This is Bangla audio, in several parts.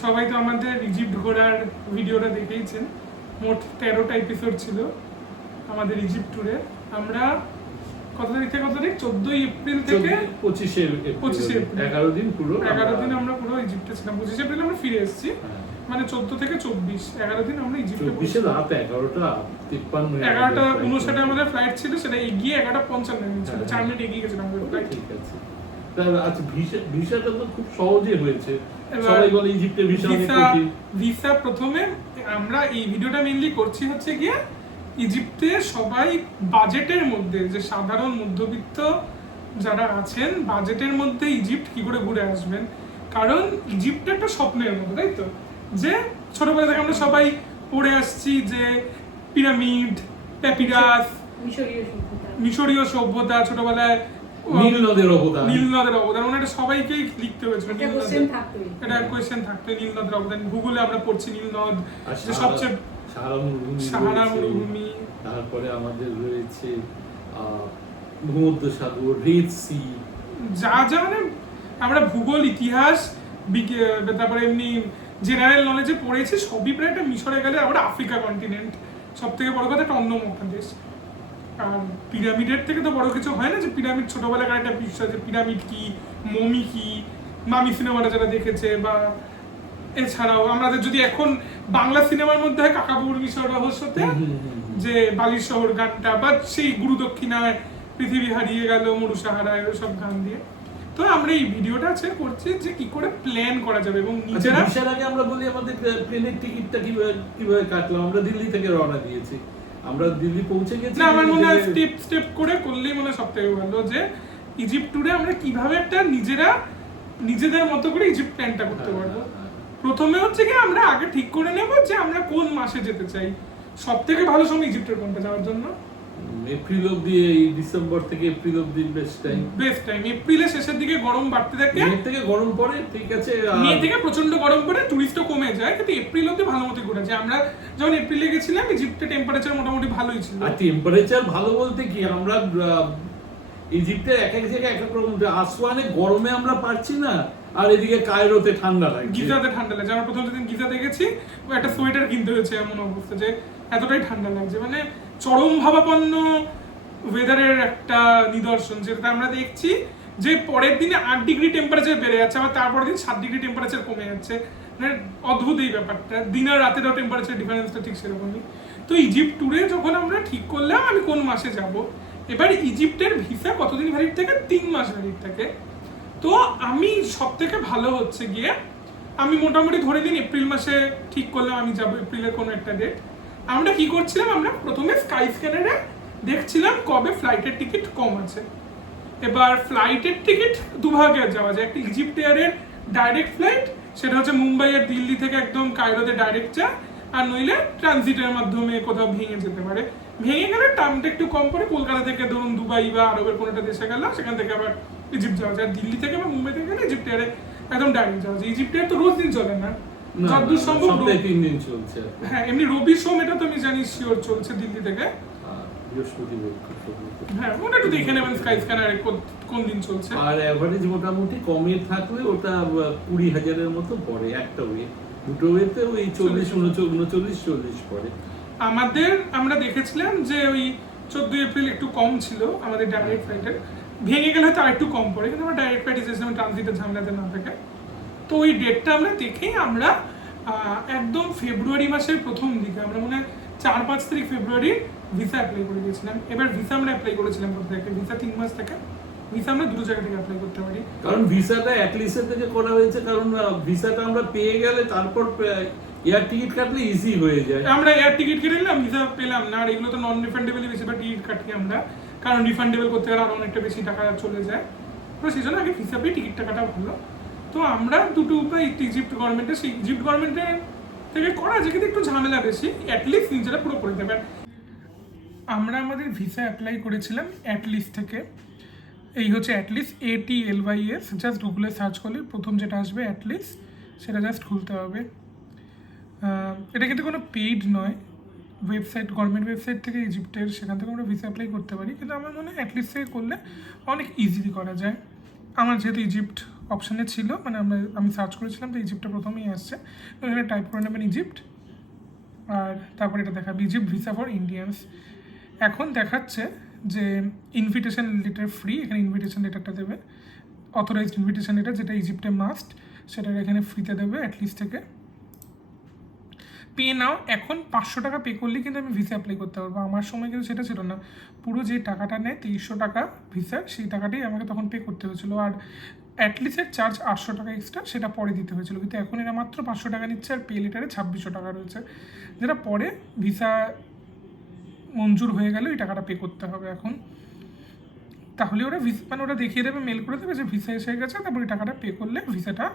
সবাই তো আমাদের ইজিপ্ট ঘোরার ভিডিওটা দেখেইছেন। মোট 13টা এপিসোড ছিল আমাদের ইজিপ্ট ট্যুরে। আমরা কত তারিখ থেকে কত তারিখ, 14 এপ্রিল থেকে 25 এপ্রিল 11 দিন পুরো 11 দিন আমরা পুরো ইজিপ্টে ছিলাম। 25 এপ্রিল আমরা ফিরে এসেছি, মানে 14 থেকে 24 11 দিন আমরা ইজিপ্টে। 24 রাত 11টা 59 আমাদের ফ্লাইট ছিল, সেটা এগিয়ে 11:55 ছিল, 4 মিনিট এগিয়ে গেছিল আমাদের ফ্লাইট। ঠিক আছে। আচ্ছা, ভিসাটা তো খুব সহজে হয়েছে। সবাই বলে ইজিপ্টে ভিসা অনেক কঠিন। ভিসা প্রথমে আমরা এই ভিডিওটা মেইনলি করছি হচ্ছে গিয়ে ইজিপ্টে সবাই বাজেটের মধ্যে, যে সাধারণ মধ্যবিত্ত যারা আছেন বাজেটের মধ্যে ইজিপ্ট কি করে ঘুরে আসবেন। কারণ ইজিপ্ট একটা স্বপ্নের মতো, তাই তো, যে ছোটবেলা থেকে আমরা সবাই পড়ে আসছি যে পিরামিড, প্যাপিরাস, মিশরীয় সভ্যতা, ছোটবেলায় নীল নদের অবদান মানে এটা সবাইকেই লিখতে হয়েছিল। এটা কোয়েশ্চেন থাকতো, নীল নদের অবদান। গুগলে আমরা পড়ছি নীল নদ যে সবচেয়ে সাহারা মরুভূমি, তারপরে আমাদের রয়েছে ভূমধ্যসাগর, রেড সি, যা যা মানে আমরা ভূগোল, ইতিহাস, তারপরে এমনি জেনারেল নলেজে পড়েছি সবই প্রায় একটা মিশরে গেলে আবার আফ্রিকা কন্টিনেন্ট, সব থেকে বড় কথা একটা অন্য মহাদেশ। আর পিরামিডের থেকে তো বড় কিছু হয় না, যে পিরামিড ছোটবেলাকার একটা বিশ্বাস, যে পিরামিড কি, মমি কি, মামি সিনেমাটা যারা দেখেছে, বা এছাড়াও আমাদের যদি এখন বাংলা সিনেমার মধ্যে হয় কাকাবাবুর মিশর রহস্যতে যে বালির শহর গানটা, বা সেই গুরু দক্ষিণায় পৃথিবী হারিয়ে গেল মরু সাহারায়, সব গান দিয়ে। তো আমরা এই ভিডিওটা আছে করছি যে কি করে প্ল্যান করা যাবে এবং নিজেরা। ভিসার আগে আমরা বলি আমাদের প্লেনের টিকিটটা কিভাবে কাটলাম। আমরা দিল্লি থেকে রওনা দিয়েছি, আমরা দিল্লি পৌঁছে গেছি। না, আমার মনে হয় স্টেপ করে করলেই মনে হয় সবথেকে ভালো, যে ইজিপ্ট ট্যুরে আমরা কিভাবে একটা নিজেদের মতো করে ইজিপ্ট প্ল্যানটা করতে পারবো। প্রথমে হচ্ছে কি আমরা আগে ঠিক করে নেব যে আমরা কোন মাসে যেতে চাই। সব থেকে ভালো সময় ইজিপ্টের কোনটা যাওয়ার জন্য? এপ্রিল অবধি, এই ডিসেম্বর থেকে এপ্রিল অবধি বেস্ট টাইম। এপ্রিলের শেষের দিকে গরম বাড়তে থাকে, মে থেকে গরম পড়ে, ঠিক আছে, মে থেকে প্রচন্ড গরম পড়ে, টুরিস্টও কমে যায়, কিন্তু এপ্রিল অবধি ভালো মতো ঘুরে যায়। আমরা যখন এপ্রিলে গেছিলাম ইজিপ্টে টেম্পারেচার মোটামুটি ভালোই ছিল। আর টেম্পারেচার ভালো বলতে কি, আমরা ইজিপ্টের এক এক জায়গায় এক এক রকম। আসওয়ানে গরমে আমরা পারছি না, আর এদিকে কায়রোতে ঠান্ডা লাগছে, গিজাতে ঠান্ডা লাগছে। আমরা প্রথম যেদিন গিজাতে গেছি একটা সোয়েটার কিনতে হয়েছে, এমন অবস্থা যে এতটাই ঠান্ডা লাগছে, মানে চরম ভাবাপন্ন ওয়েদারের একটা নিদর্শন, যেটা আমরা দেখছি যে পরের দিনে 8 ডিগ্রি টেম্পারেচার বেড়ে যাচ্ছে, আবার তারপরের দিন 7 ডিগ্রি টেম্পারেচার কমে যাচ্ছে। মানে অদ্ভুত এই ব্যাপারটা, দিন আর রাতেরও টেম্পারেচার ডিফারেন্সটা ঠিক সেরকমই। তো ইজিপ্ট ট্যুরে যখন আমরা ঠিক করলাম আমি কোন মাসে যাব, এবার ইজিপ্টের ভিসা কতদিন ভ্যালিড থাকে? 3 মাস ভ্যালিড থাকে। তো আমি সব থেকে ভালো হচ্ছে গিয়ে আমি মোটামুটি ধরে দিন এপ্রিল মাসে ঠিক করলাম আমি যাবো, এপ্রিলের কোনো একটা ডেট। আমরা কি করছিলাম, আমরা প্রথমে স্কাই স্ক্যানারে দেখছিলাম কবে ফ্লাইটের টিকিট কম আছে। এবার ফ্লাইটের টিকিট দুভাগে যাওয়া যায়, একটা ইজিপ্ট এয়ারের ডাইরেক্ট ফ্লাইট, সেটা হচ্ছে মুম্বাই আর দিল্লি থেকে একদম কায়রোতে ডাইরেক্ট যায়, আর নইলে ট্রানজিটের মাধ্যমে কোথাও ভেঙে যেতে পারে। ভেঙে গেলে টাইমটা একটু কম পড়ে, কলকাতা থেকে ধরুন দুবাই বা আরবের কোনো একটা দেশে গেল, সেখান থেকে আবার ইজিপ্ট যাওয়া যায়। দিল্লি থেকে বা মুম্বাই থেকে গেলে ইজিপ্ট এয়ারে একদম ডাইরেক্ট যাওয়া যায়। ইজিপ্ট এয়ার তো রোজ দিন চলে না, যতদূর সম্ভব 3 দিন চলছে। হ্যাঁ, এমনি রবি সোম এটা তো আমি জানি শিওর চলছে দিল্লি থেকে। হ্যাঁ, ওটা একটু দেখে নেবেন স্কাই স্ক্যানারে কোন দিন চলছে। আর এভারেজ মোটামুটি কমে থাকলে ওটা 20,000-এর মতো পড়ে একটা ওয়ে, দুটো ওয়েতে ওই 40-39-40 পড়ে। আমরা দেখেছিলাম যে ওই 14 এপ্রিল একটু কম ছিল আমাদের ডাইরেক্ট ফ্লাইটের, ভেঙে গেলে হয়তো আরেকটু কম পড়ে, কিন্তু আমরা ডাইরেক্ট ফ্লাইট এসেছিলাম ট্রানজিটের ঝামেলাতে না থাকে। তো ওই ডেটটা আমরা দেখেই আমরা একদম ফেব্রুয়ারি মাসের প্রথম দিকে, আমরা মনে হয় 4-5 তারিখ ফেব্রুয়ারি ভিসা অ্যাপ্লাই করে দিয়েছিলাম। এবার ভিসা আমরা অ্যাপ্লাই করেছিলাম কোথা থেকে? ভিসা 3 মাস থেকে, ভিসা আমরা দুটো জায়গা থেকে অ্যাপ্লাই করতে পারি। কারণ ভিসাটা অ্যাটলিস্টের থেকে করা হয়েছে, কারণ ভিসাটা আমরা পেয়ে গেলে তারপর এয়ার টিকিট কাটলে ইজি হয়ে যায়। আমরা এয়ার টিকিট কেটে নিলাম, ভিসা পেলাম না, আর এগুলো তো নন রিফান্ডেবলই বেশি, বা টিকিট কাটি আমরা, কারণ রিফান্ডেবল করতে গেলে আরো অনেকটা বেশি টাকা চলে যায়। তো সেই জন্য আগে ভিসা পেয়ে টিকিটটা কাটা ভালো। তো আমরা দুটো উপায়, ইজিপ্ট গভর্নমেন্টের, সেই ইজিপ্ট গভর্নমেন্টের থেকে করা যায়, কিন্তু একটু ঝামেলা বেশি, অ্যাটলিস্ট নিজেরা পুরো করে দেবেন। আমরা আমাদের ভিসা অ্যাপ্লাই করেছিলাম অ্যাটলিস্ট থেকে। এই হচ্ছে অ্যাটলিস্ট, ATLYS, জাস্ট গুগলে সার্চ করলে প্রথম যেটা আসবে অ্যাটলিস্ট, সেটা জাস্ট খুলতে হবে। এটা কিন্তু কোনো পেইড নয়, ওয়েবসাইট, গভর্নমেন্ট ওয়েবসাইট থেকে ইজিপ্টের, সেখান থেকে আমরা ভিসা অ্যাপ্লাই করতে পারি, কিন্তু আমার মনে হয় অ্যাটলিস্ট থেকে করলে অনেক ইজিলি করা যায়। আমার যেহেতু ইজিপ্ট অপশানে ছিল, মানে আমি সার্চ করেছিলাম তো ইজিপ্টটা প্রথমেই আসছে, তো এখানে টাইপ করে নেবেন ইজিপ্ট, আর তারপরে এটা দেখাবে ইজিপ্ট ভিসা ফর ইন্ডিয়ানস। এখন দেখাচ্ছে যে ইনভিটেশন লেটার ফ্রি, এখানে ইনভিটেশন লেটারটা দেবে, অথরাইজড ইনভিটেশন লেটার যেটা ইজিপ্টে মাস্ট, সেটা এখানে ফ্রিতে দেবে অ্যাটলিস্ট থেকে। পে নাও, এখন 500 টাকা পে করলেই কিন্তু আমি ভিসা অ্যাপ্লাই করতে পারবো। আমার সময় কিন্তু সেটা ছিল না, পুরো যে টাকাটা নেয় 2300 টাকা ভিসার, সেই টাকাটাই আমাকে তখন পে করতে হয়েছিল, আর অ্যাটলিস্টের চার্জ 800 টাকা এক্সট্রা, সেটা পরে দিতে হয়েছিল। কিন্তু এখন এরা মাত্র 500 টাকা নিচ্ছে, আর পে লেটারে 2600 টাকা রয়েছে, যেটা পরে ভিসা মঞ্জুর হয়ে গেলে ওই টাকাটা পে করতে হবে এখন। তাহলে ওরা মানে ওরা দেখিয়ে দেবে, মেল করে দেবে যে ভিসা এসে গেছে, তারপর ওই টাকাটা পে করলে ভিসাটা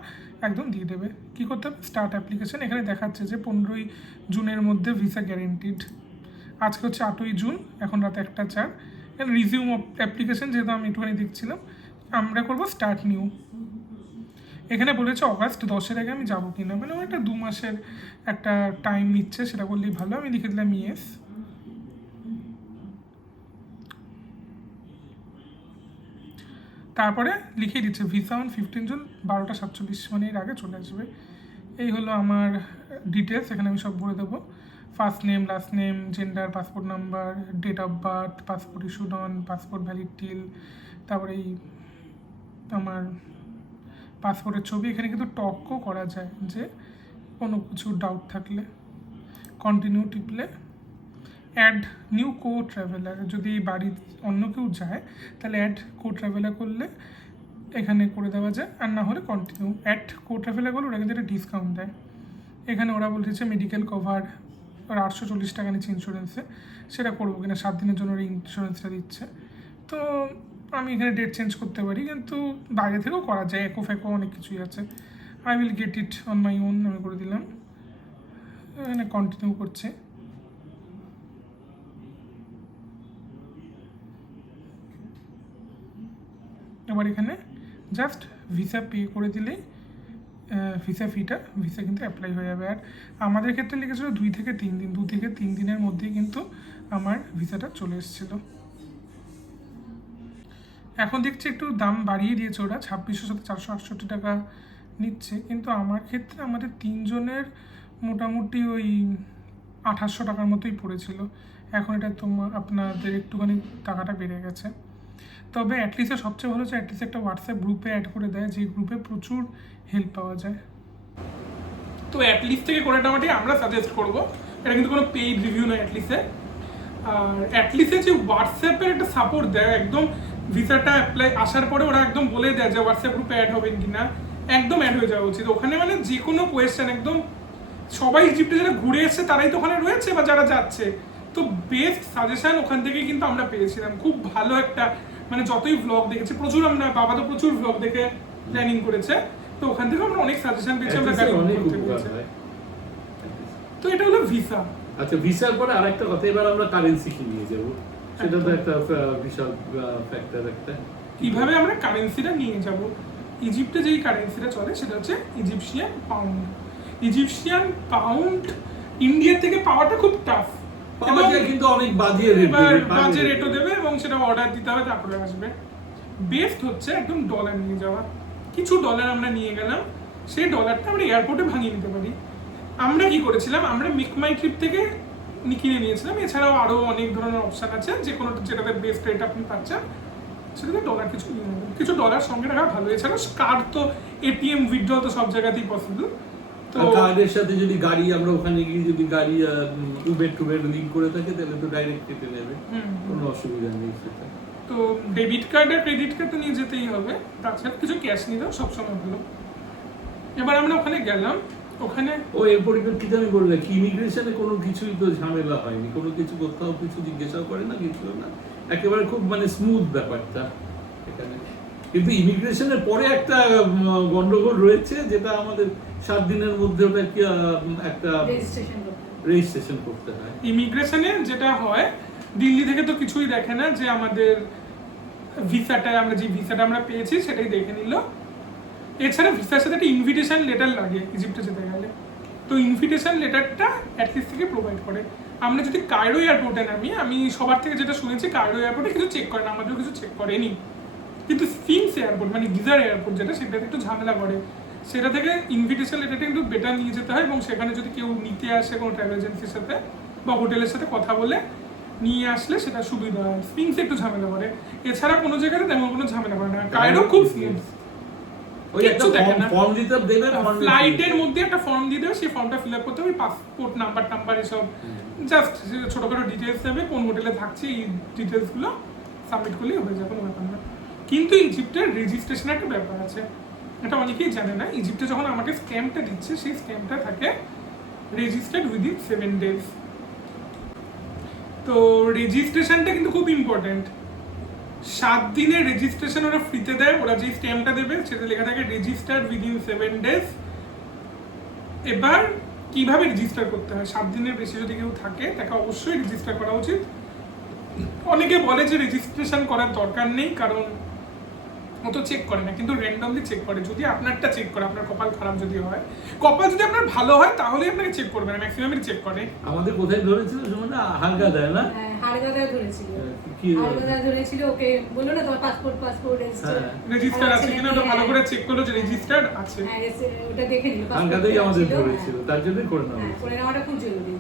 একদম দিয়ে দেবে। কী করতে হবে, স্টার্ট অ্যাপ্লিকেশন, এখানে দেখাচ্ছে যে 15ই জুনের মধ্যে ভিসা গ্যারেন্টিড। আজকে হচ্ছে 8ই জুন, এখন রাত 1:04। এখানে রিজিউম অ্যাপ্লিকেশন, যেহেতু আমি একটুখানি দেখছিলাম, আমরা করবো স্টার্ট নিউ। এখানে বলেছে অগাস্ট 10-এর আগে আমি যাবো কিনা, মানে ও একটা 2 মাসের একটা টাইম নিচ্ছে, সেটা করলেই ভালো। আমি লিখে দিলাম ইয়েস। তারপরে লিখিয়ে দিচ্ছে ভিসা অন 15 জুন 12:47, মানে এর আগে চলে আসবে। এই হলো আমার ডিটেলস, এখানে আমি সব ভরে দেবো, first name, last name, gender, passport number, date of birth, passport issued on, passport valid till, তারপরে এই আমার পাসপোর্টের ছবি। এখানে কিন্তু টকও করা যায়, যে কোনো কিছু ডাউট থাকলে কন্টিনিউ টিপলে অ্যাড নিউ কো ট্রাভেলার, যদি বাড়ির অন্য কেউ যায় তাহলে অ্যাড কো ট্রাভেলার করলে এখানে করে দেওয়া যায়, আর না হলে কন্টিনিউ। অ্যাড কো ট্রাভেলার করলে ওরা কিন্তু একটা ডিসকাউন্ট দেয়। এখানে ওরা বলতেছে মেডিকেল কভার ওরা 840 টাকা নিচ্ছে ইন্স্যুরেন্সে, সেটা করবো কিনা, 7 দিনের জন্য ওরা ইন্স্যুরেন্সটা দিচ্ছে। তো আমি এখানে ডেট চেঞ্জ করতে পারি, কিন্তু বাইরে থেকেও করা যায়, একো ফ্যাকো অনেক কিছুই আছে। I will get it on my own, আমি করে দিলাম, এখানে কন্টিনিউ করছে। এবার এখানে জাস্ট ভিসা পে করে দিলেই ভিসা ফিটা, ভিসা কিন্তু অ্যাপ্লাই হয়ে যাবে। আর আমাদের ক্ষেত্রে লিখেছিল 2 থেকে 3 দিন, 2 থেকে 3 দিনের মধ্যেই কিন্তু আমার ভিসাটা চলে এসেছিলো। এখন দেখছি একটু দাম বাড়িয়ে দিয়েছে ওরা, 2600 সাথে 468 টাকা নিচ্ছে, কিন্তু আমার ক্ষেত্রে আমাদের 3 জনের মোটামুটি ওই 2800 টাকার মতোই পড়েছিল। এখন এটা আপনাদের একটুখানি টাকাটা বেড়ে গেছে। তবে অ্যাটলিস্টে সবচেয়ে ভালো হচ্ছে অ্যাটলিস্ট একটা হোয়াটসঅ্যাপ গ্রুপে অ্যাড করে দেয়, যে গ্রুপে প্রচুর হেল্প পাওয়া যায়। তো অ্যাটলিস্ট থেকে কোনোটামাটি আমরা সাজেস্ট করবো, এটা কিন্তু কোনো পেইড রিভিউ নয় অ্যাটলিস্টে। আর অ্যাটলিস্টে যে হোয়াটসঅ্যাপের একটা সাপোর্ট দেয়, একদম ভিসাটা অ্যাপ্লাই আসার পরে ওরা একদম বলে দেয় যে হোয়াটসঅ্যাপ গ্রুপে অ্যাড হবেন কিনা, একদম অ্যাড হয়ে যাওয়া উচিত। ওখানে মানে যে কোনো কোয়েশ্চেন একদম সবাই ইজিপ্টে যারা ঘুরে এসছে তারাই তো ওখানে রয়েছে, বা যারা যাচ্ছে, তো বেস্ট সাজেশন ওখান থেকেই কিন্তু আমরা পেয়েছিলাম। খুব ভালো একটা, মানে যতই ভ্লগ দেখেছি, প্রচুর আমরা, বাবা তো প্রচুর ভ্লগ দেখে প্ল্যানিং করেছে, তো ওখান থেকে আমরা অনেক সাজেশন পেয়েছি, আমরা গাড়ি করতে পেরেছি। তো এটা হলো ভিসা। আচ্ছা, ভিসার পরে আরেকটা কথা, এবার আমরা কারেন্সি কি নিয়ে যাব, সেটা তো একটা বিশাল ফ্যাক্টর একটা। কিভাবে আমরা কারেন্সিটা নিয়ে যাব? ইজিপ্টে যেই কারেন্সিটা চলে সেটা হচ্ছে Egyptian pound. Egyptian pound India থেকে পাওয়াটা খুব টাফ, কিন্তু অনেক বাজে রেটও দেবে, এবং সেটা অর্ডার দিতে হবে তারপরে আসবে। বেস্ট হচ্ছে একদম ডলার নিয়ে যাওয়া। কিছু ডলার আমরা নিয়ে গেলাম, সেই ডলারটা আমরা এয়ারপোর্টে ভাঙিয়ে নিতে পারি। আমরা কি করেছিলাম, আমরা মেক মাই ট্রিপ থেকে কিনে নিয়েছিলাম, এছাড়াও আরও অনেক ধরনের অপশান আছে, যে কোনো যেটাতে বেস্ট রেট আপনি পাচ্ছেন সেটাতে ডলার কিছু নিয়ে নেবেন, কিছু ডলার সঙ্গে রাখা ভালো। এছাড়া কার্ড তো, এটিএম উইথড্রল তো সব জায়গাতেই পসিবল। তো কার্ডের সাথে যদি গাড়ি, আমরা ওখানে গিয়ে যদি গাড়ি উবের টুবের লিঙ্ক করে থাকে, তাহলে তো ডাইরেক্ট কেটে নেবে, কোনো অসুবিধা নেই সেটা। তো ডেবিট কার্ড আর ক্রেডিট কার্ড তো নিয়ে যেতেই হবে, তাছাড়া কিছু ক্যাশ নিলেও সবসময় ভালো। এবার আমরা ওখানে গেলাম, ওখানে এর পরিপ্রেক্ষিতে আমি বললাম কি, ইমিগ্রেশনে কোনো কিছুই তো ঝামেলা হয়নি, কোনো কিছু কোথাও কিছু জিজ্ঞাসা করে না, কিছু না, একেবারে খুব মানে স্মুথ ব্যাপারটা এখানে। কিন্তু ইমিগ্রেশনের পরে একটা গন্ডগোল রয়েছে, যেটা আমাদের 7 দিনের মধ্যে ওটা কি একটা রেজিস্ট্রেশন করতে হয়। ইমিগ্রেশনে যেটা হয়, দিল্লি থেকে তো কিছুই দেখে না, যে আমাদের ভিসাটা, আমরা যে ভিসাটা আমরা পেয়েছি সেটাই দেখে নিল। এছাড়া ভিসার সাথে একটা ইনভিটেশন লেটার লাগে ইজিপ্টে যেতে গেলে, তো ইনভিটেশন লেটারটা অ্যাটলিস্ট থেকে প্রোভাইড করে। আমরা যদি কায়রো এয়ারপোর্টে নামি, আমি সবার থেকে যেটা শুনেছি কায়রো এয়ারপোর্টে কিছু চেক করে না, আমাদেরও কিছু চেক করেনি। কিন্তু স্ফিংস এয়ারপোর্ট মানে গিজার এয়ারপোর্ট যেটা, সেটাতে একটু ঝামেলা করে। সেটা থেকে ইনভিটেশন লেটারটা একটু বেটার নিয়ে যেতে হয়, এবং সেখানে যদি কেউ নিতে আসে কোনো ট্রাভেল এজেন্সির সাথে বা হোটেলের সাথে কথা বলে নিয়ে আসলে সেটা সুবিধা হয়। স্প্রিংসে একটু ঝামেলা করে, এছাড়া কোনো জায়গাতে তেমন কোনো ঝামেলা করে না। কায়রো খুব স্মুথ, ওই একটা ফর্ম দিতে দেবে, ফ্লাইটের মধ্যে একটা ফর্ম দিয়ে দেবে, সেই ফর্মটা ফিল আপ করতে হবে, পাসপোর্ট নাম্বার এসব জাস্ট ছোটখাটো ডিটেলস দেবে, কোন হোটেলে থাকছে এই ডিটেলসগুলো সাবমিট করলেই হয়ে যাবে, কোনো ব্যাপার না। কিন্তু ইজিপ্টের রেজিস্ট্রেশনের একটা ব্যাপার আছে, এটা অনেকেই জানে না। ইজিপ্টে যখন আমাকে স্ট্যাম্পটা দিচ্ছে, সেই স্ট্যাম্পটা থাকে রেজিস্টার্ড উইদিন 7 days। তো রেজিস্ট্রেশনটা কিন্তু খুব ইম্পর্টেন্ট। 7 দিনের রেজিস্ট্রেশন ওরা ফ্রিতে দেয়, ওরা যে স্ট্যাম্পটা দেবে সেটা লেখা থাকে রেজিস্টার্ড উইদিন 7 days। এবার কিভাবে রেজিস্টার করতে হয়, 7 দিনের বেশি যদি কেউ থাকে তাকে অবশ্যই রেজিস্টার করা উচিত। অনেকে বলে যে রেজিস্ট্রেশন করার দরকার নেই, কারণ অত চেক করে না, কিন্তু র্যান্ডমলি চেক করে। যদি আপনারটা চেক করে, আপনার কপাল খারাপ যদি হয়, কপাল যদি আপনার ভালো হয় তাহলে আপনাকে চেক করবে না, ম্যাক্সিমামই চেক করে। আমাদের কোথায় ধরেছিল না, হালকা দেয় না, হ্যাঁ হাড়গাদায় ধরেছিল, কি হাড়গাদায় ধরেছিল, ওকে বললো না তোমার পাসপোর্ট রেজিস্টার আছে কিনা ওটা ভালো করে চেক করলো যে রেজিস্টার্ড আছে, হ্যাঁ ওটা দেখে নিল, হালকাতেই আমাদের ধরেছিল, তার জন্যই করে নেওয়া করে নেওয়াটা খুব জরুরি।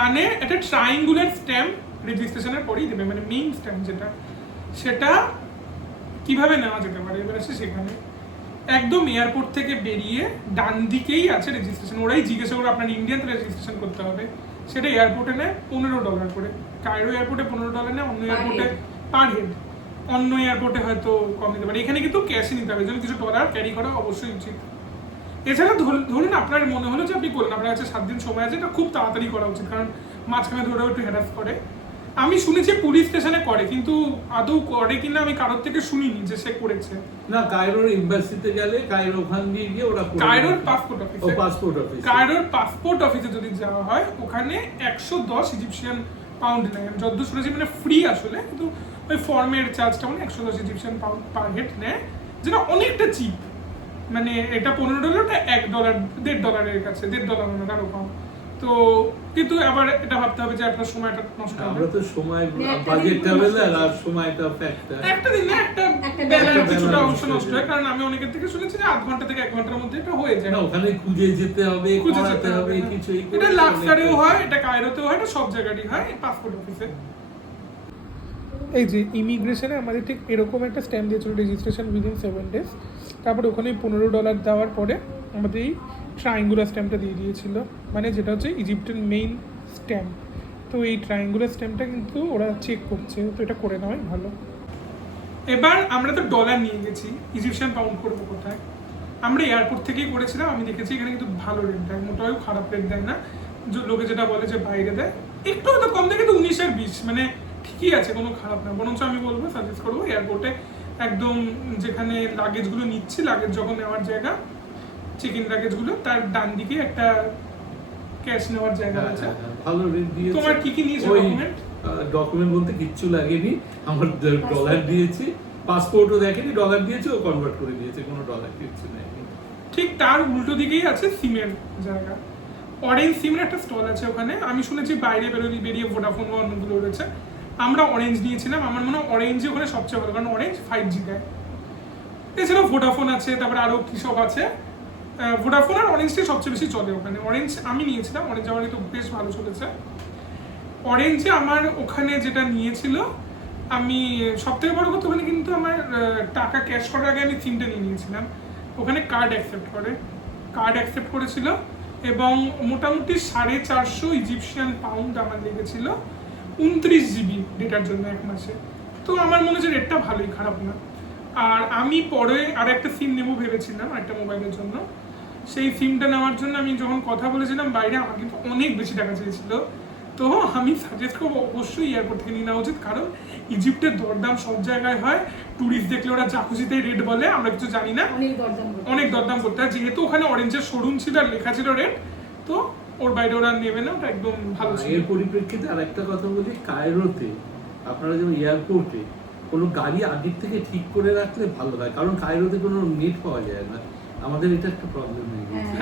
মানে একটা ট্রায়াঙ্গুলার স্ট্যাম্প রেজিস্ট্রেশনের পরেই দেবে, মানে মেইন স্ট্যাম্প যেটা, সেটা কিভাবে নেওয়া যেতে পারে এবার আসে সেখানে। একদম এয়ারপোর্ট থেকে বেরিয়ে ডান দিকেই আছে রেজিস্ট্রেশন, ওরাই জিজ্ঞাসা করে আপনার ইন্ডিয়ান রেজিস্ট্রেশন করতে হবে, সেটা এয়ারপোর্টে নেয় $15 করে। কায়রো এয়ারপোর্টে $15 নেয়, অন্য এয়ারপোর্টে পার হেড, অন্য এয়ারপোর্টে হয়তো কম নিতে পারে। এখানে কিন্তু ক্যাশে নিতে হবে, জন্য কিছু ডলার ক্যারি করা অবশ্যই উচিত। এছাড়া ধরুন আপনার মনে হলো যে আপনি করলেন, আপনার কাছে 7 দিন সময় আছে, এটা খুব তাড়াতাড়ি করা উচিত, কারণ মাঝখানে ধরে একটু হ্যারাস করে। আমি শুনেছি পুলিশ স্টেশনে করে, কিন্তু আদৌ করে কিনা আমি কারোর থেকে শুনিনি যে সে করেছে। না, কায়রোর এমবাসিতে গেলে কায়রো ওখান দিয়ে গিয়ে ওরা কায়রোর পাসপোর্ট অফিস, ও পাসপোর্ট অফিস, কায়রোর পাসপোর্ট অফিসে যদি যাওয়া হয়, ওখানে 110 ইজিপশিয়ান পাউন্ড নেয়। আমি যতদূর শুনেছি মানে ফ্রি আসলে, কিন্তু ওই ফর্মের চার্জটা মানে 110 ইজিপশিয়ান পাউন্ড পার হেড নেয়, যেটা অনেকটা চিপ। মানে এটা $15, ওটা $1, $1.5 কাছে, $1.5 না আরো কম। তো কিন্তু আবার এটা ভাবতে হবে যে আপনার সময়টা নষ্ট হবে। আমরা তো সময় বাজেট ট্রাভেলার, আর সময়টা ফ্যাক্টর। একটা দিন না একটা বেলার কিছুটা অংশ নষ্ট হয়, কারণ আমি অনেকের থেকে শুনেছি যে 8 ঘন্টা থেকে 1 ঘন্টার মধ্যে এটা হয়ে যায়। না, ওখানে খুঁজে যেতে হবে, করাতে হবে কিছু। এটা লাক্সারেও হয়, এটা কায়রোতেও হয়, এটা সব জায়গাতেই হয়, পাসপোর্ট অফিসে। এই যে ইমিগ্রেশনে আমাদের ঠিক এরকম একটা স্ট্যাম্প দিয়েছিল, রেজিস্ট্রেশন উইদিন 7 days। তারপরে ওখানে $15 দেওয়ার পরে আমাদের এই ট্রায়াঙ্গুলার স্ট্যাম্পটা দিয়ে দিয়েছিল, মানে যেটা হচ্ছে ইজিপ্টের মেইন স্ট্যাম্প। তো এই ট্রায়াঙ্গুলার স্ট্যাম্পটা কিন্তু ওরা চেক করছে, তো এটা করে নেওয়াই ভালো। এবার আমরা তো ডলার নিয়ে গেছি, ইজিপশিয়ান পাউন্ড করবো কোথায়? আমরা এয়ারপোর্ট থেকেই করেছিলাম। আমি দেখেছি এখানে কিন্তু ভালো রেট দেয়, মোটামুটি খারাপ রেট দেয় না। লোকে যেটা বলে যে বাইরে দেয়, একটু হয়তো কম দেয়, কিন্তু 19 আর 20 মানে ঠিকই আছে, কোনো খারাপ না। বরঞ্চ আমি বলবো, সাজেস্ট করবো এয়ারপোর্টে একদম যেখানে লাগেজগুলো নিচ্ছি, লাগেজ যখন নেওয়ার জায়গা, চেক ইন লাগেজগুলো, তার ডান দিকে একটা ক্যাশ নেওয়ার জায়গা আছে। ভালো রেট দিয়েছে। তোমার কি কি নিয়েছো ডকুমেন্ট? ডকুমেন্ট বলতে কিচ্ছু লাগেনি, আমার ডলার দিয়েছি, পাসপোর্টও দেখেনি, ডলার দিয়েছে, ও কনভার্ট করে দিয়েছে, কোনো ডলার কিচ্ছু নেই। ঠিক তার উল্টো দিকেই আছে সিমের জায়গা, অরেঞ্জ সিমের একটা স্টল আছে ওখানে। আমি শুনেছি বাইরে বেরিয়ে ভোডাফোন বা অন্যগুলো রয়েছে, আমরা অরেঞ্জ নিয়েছিলাম। আমার মনে হয় অরেঞ্জই ওখানে সবচেয়ে ভালো, কারণ অরেঞ্জ 5G দেয়। এছাড়াও ভোডাফোন আছে, তারপরে আরও কী সব আছে। ভোডাফোন আর অরেঞ্জটাই সবচেয়ে বেশি চলে ওখানে। অরেঞ্জ আমি নিয়েছিলাম, অরেঞ্জ আমার কিন্তু বেশ ভালো চলেছে। অরেঞ্জে আমার ওখানে যেটা নিয়েছিল, আমি সবথেকে বড় কথা ওখানে কিন্তু আমার টাকা ক্যাশ করার আগে আমি সিমটা নিয়ে নিয়েছিলাম। ওখানে কার্ড অ্যাকসেপ্ট করেছিল, এবং মোটামুটি 450 ইজিপশিয়ান পাউন্ড আমার লেগেছিল 29 GB ডেটার জন্য 1 মাসে। তো আমার মনে হচ্ছে রেটটা ভালোই, খারাপ না। আর আমি পরে আর একটা সিম নেবো ভেবেছিলাম একটা মোবাইলের জন্য। সেই সিমটা নেওয়ার জন্য আমি যখন কথা বলেছিলাম বাইরে, আমার কিন্তু অনেক বেশি টাকা চেয়েছিল। তো আমি সাজেস্ট করবো অবশ্যই এয়ারপোর্ট থেকে নিয়ে নেওয়া উচিত, কারণ ইজিপ্টের দরদাম সব জায়গায় হয়। ট্যুরিস্ট দেখলে ওরা যা খুশিতে রেট বলে, আমরা কিছু জানি না, অনেক দরদাম করতে হয়। যেহেতু ওখানে অরেঞ্জের শোরুম ছিল আর লেখা ছিল রেট, তো ওর বাইরে ওরা নেবে না, ওটা একদম ভালো ছিল। এর পরিপ্রেক্ষিতে আর একটা কথা বলি, কায়রোতে আপনারা যেমন এয়ারপোর্টে কোনো গাড়ি আগের থেকে ঠিক করে রাখলে ভালো হয়, কারণ কায়রোতে কোনো নেট পাওয়া যায় না। আমাদের এটা একটা প্রবলেম হয়ে গেছে।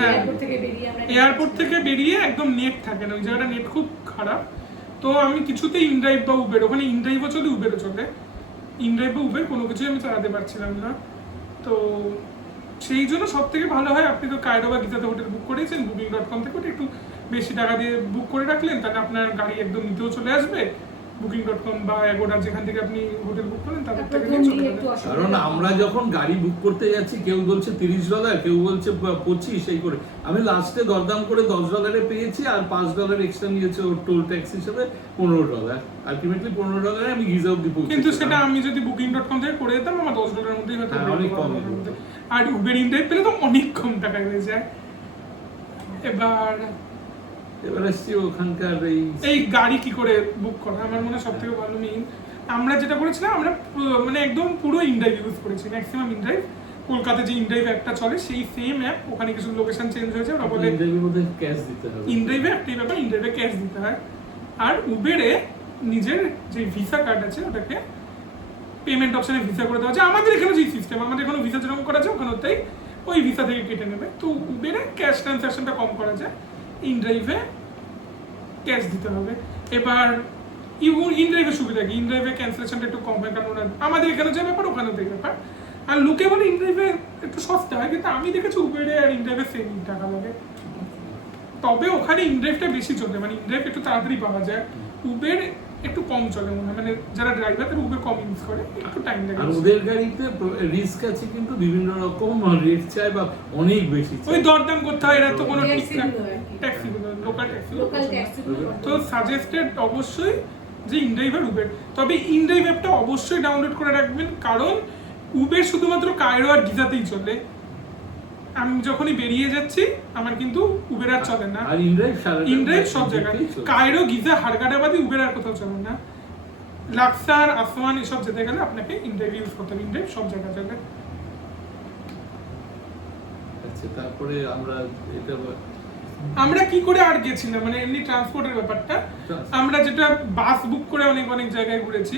এয়ারপোর্ট থেকে বেরিয়ে একদম নেট থাকে না, ওই জায়গাটা নেট খুব খারাপ। তো আমি কিছুতেই ইনড্রাইভ বা উবের, ওখানে ইনড্রাইভও চলে উবেরও চলে, ইনড্রাইভ বা উবের কোনো কিছুই আমি চালাতে পারছিলাম না। তো সেই জন্য সব থেকে ভালো হয় আপনি তো কায়রো বা গিজাতে হোটেল বুক করেছেন booking.com থেকে, ওটা একটু বেশি টাকা দিয়ে বুক করে রাখলেন, তাহলে আপনার গাড়ি একদম নিতেও চলে আসবে। booking.com বা অ্যাগোডা যেখান থেকে আপনি হোটেল বুক করেন তাদের থেকে নিয়ে চলে যাবে। কারণ আমরা যখন গাড়ি বুক করতে যাচ্ছি কেউ বলছে $30, কেউ বলছে 25, এই করে আমি লাস্টে দরদাম করে $10 পেয়েছি, আর $5 এক্সট্রা নিয়েছে ওর টোল ট্যাক্স হিসেবে $15। আলটিমেটলি $15 আমি গিজা অব্দি পৌঁছেছি। কিন্তু সেটা আমি যদি booking.com থেকে করে যেতাম আমার $10 মধ্যেই হয়তো হ্যাঁ, অনেক কম $10 মধ্যে। আর উবের ইনড্রাইভ পেলে তো অনেক কম টাকায় হয়ে যায়। এবার আসছি ওখানকার এই গাড়ি কি করে বুক করা, আমার মনে হয় সব থেকে ভালো মেইন আমরা যেটা করেছিলাম, আমরা মানে একদম পুরো ইনড্রাইভ ইউজ করেছি, ম্যাক্সিমাম ইনড্রাইভ। কলকাতা যে ইনড্রাইভ অ্যাপটা চলে সেই সেম অ্যাপ, ওখানে কিছু লোকেশন চেঞ্জ হয়েছে, ওরা বলে ইন্টারভিউর মধ্যে ক্যাশ দিতে হবে। ইনড্রাইভে একটাই ব্যাপার, ইনড্রাইভে ক্যাশ দিতে হয়। আর উবেরে নিজের যে ভিসা কার্ড আছে ওটাকে পেমেন্ট অপশনে ভিসা করে দেওয়া যায়। আমাদের এখানে যে সিস্টেম, আমাদের এখানে ভিসা যেরকম করা যায় ওখানে তাই ওই ভিসা থেকে কেটে নেবে। তো উবেরে ক্যাশ ট্রানজাকশনটা কম করা যায়, ইনড্রাইভে ক্যাশ দিতে হবে। এবার ইনড্রাইভের সুবিধা কি, ইনড্রাইভে ক্যান্সেলেশনটা একটু কম হয়, কারণ ওরা আমাদের এখানে যে ব্যাপার ওখানেও যে ব্যাপার। আর লোকে বলে ইনড্রাইভে একটু সস্তা হয়, কিন্তু আমি দেখেছি উবেরে আর ইনড্রাইভে সেম টাকা লাগে। তবে ওখানে ইনড্রাইভটা বেশি চলে, মানে ইনড্রাইভ একটু তাড়াতাড়ি পাওয়া যায়, উবের একটু কম চলে মনে হয়। মানে যারা ড্রাইভার তারা উবের কম ইউজ করে, একটু টাইম লাগে। আর ওদের গাড়িতে রিস্ক আছে, কিন্তু বিভিন্ন রকম রেট চাই বা অনেক বেশি চাই, ওই দরদাম করতে হয়, এরা তো কোনো ঠিকঠাক ট্যাক্সিগুলো আর কি। ট্যাক্সিগুলো লোকাল লোকাল ট্যাক্সি। ট্যাক্সিগুলো তো সাজেস্টেড অবশ্যই যে ইনড্রাইভ আর উবের। তবে ইনড্রাইভ অ্যাপটা অবশ্যই ডাউনলোড করে রাখবেন, কারণ উবের শুধুমাত্র কায়রো আর গিজাতেই চলে। আমি যখনই বেরিয়ে যাচ্ছি আমার কিন্তু উবের আর চলে না। আর ইনড্রাইভ সব জায়গায়, কায়রো, গিজা, হারগাডা বাদে উবের আর কোথাও চলে না। লাক্সার, আসওয়ান এসব যেতে গেলে আপনাকে ইনড্রাইভ ইউজ করতে হবে, ইনড্রাইভ সব জায়গায় চলে। আচ্ছা, তারপরে আমরা কি করে আর গেছিলাম, মানে এমনি ট্রান্সপোর্টের ব্যাপারটা, আমরা যেটা বাস বুক করে অনেক অনেক জায়গায় ঘুরেছি,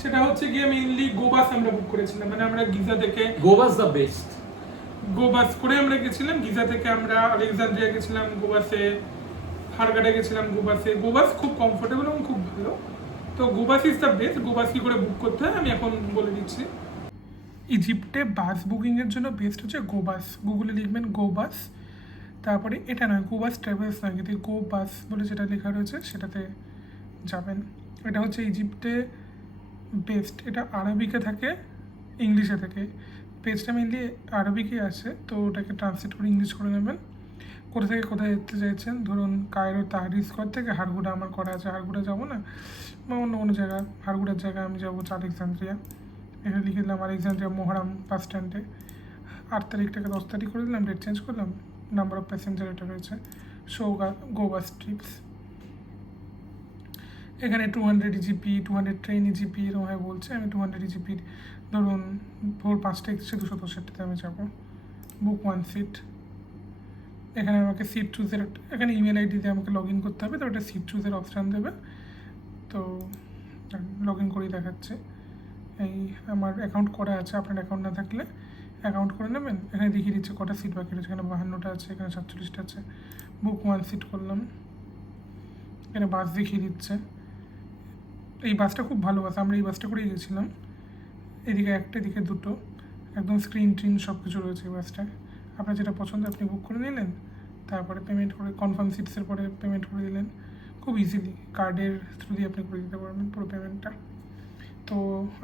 সেটা হচ্ছে গিয়ে মেইনলি গো বাস আমরা বুক করেছিলাম। মানে আমরা গিজা থেকে গোয়াস দ্য বেস্ট গো বাস করে আমরা গেছিলাম। গিজা থেকে আমরা আলেকজান্দ্রিয়া গেছিলাম গো বাসে, হারগাডা গেছিলাম গো বাসে। গো বাস খুব কমফোর্টেবল এবং খুব ভালো। তো গো বাস ইজ দ্য বেস্ট। গো বাস কি করে বুক করতে হয় আমি এখন বলে দিচ্ছি। ইজিপ্টে বাস বুকিংয়ের জন্য বেস্ট হচ্ছে গো বাস। গুগলে লিখবেন গো বাস, তারপরে এটা নয় গো বাস ট্রাভেলস নয়, কিন্তু গো বাস বলে যেটা লেখা রয়েছে সেটাতে যাবেন। এটা হচ্ছে ইজিপ্টে বেস্ট। এটা আরবিকে থাকে, ইংলিশে থাকে। পেজটা মেনলি আরবিকে আছে, তো ওটাকে ট্রান্সলেট করে ইংলিশ করে নেবেন। কোথা থেকে কোথায় যেতে চাইছেন, ধরুন কায়রো তাহরির স্কোয়ার থেকে হারগুড়া আমার করা আছে, হারগুড়া যাবো না, বা অন্য কোনো জায়গা, হারগুড়ার জায়গায় আমি যাবো হচ্ছে আলেকজান্দ্রিয়া। এখানে লিখে দিলাম আলেকজান্দ্রিয়া মোহরাম বাস স্ট্যান্ডে। 8 তারিখটাকে 10 তারিখ করে দিলাম, ডেট চেঞ্জ করলাম, নাম্বার অফ প্যাসেঞ্জার এটা রয়েছে, শো গো বাস ট্রিপস। এখানে 200 ইজিপি, 200 ট্রেন ইজিপি এরকমভাবে বলছে। আমি 200 ইজিপির ধরুন ভোর 5টা 267টাতে আমি যাবো। বুক 1 সিট। এখানে আমাকে সিট চুজের এখানে ইমেল আইডি দিয়ে আমাকে লগ ইন করতে হবে, তো একটা সিট চুজের অপশান দেবে। তো লগ ইন করেই দেখাচ্ছে। এই আমার অ্যাকাউন্ট করা আছে, আপনার অ্যাকাউন্ট না থাকলে অ্যাকাউন্ট করে নেবেন। এখানে দেখিয়ে দিচ্ছে কটা সিট বাকি রয়েছে, এখানে 52টা আছে, এখানে 47টা আছে। বুক 1 সিট করলাম, এখানে বাস দেখিয়ে দিচ্ছে। এই বাসটা খুব ভালো বাস, আমরা এই বাসটা করেই গেছিলাম। এদিকে একটা, এদিকে দুটো, একদম স্ক্রিন ট্রিন সব কিছু রয়েছে এই বাসটায়। আপনার যেটা পছন্দ আপনি বুক করে নিলেন, তারপরে পেমেন্ট করে কনফার্ম সিটসের পরে পেমেন্ট করে দিলেন। খুব ইজিলি কার্ডের থ্রু দিয়ে আপনি করে দিতে পারবেন পুরো পেমেন্টটা। তো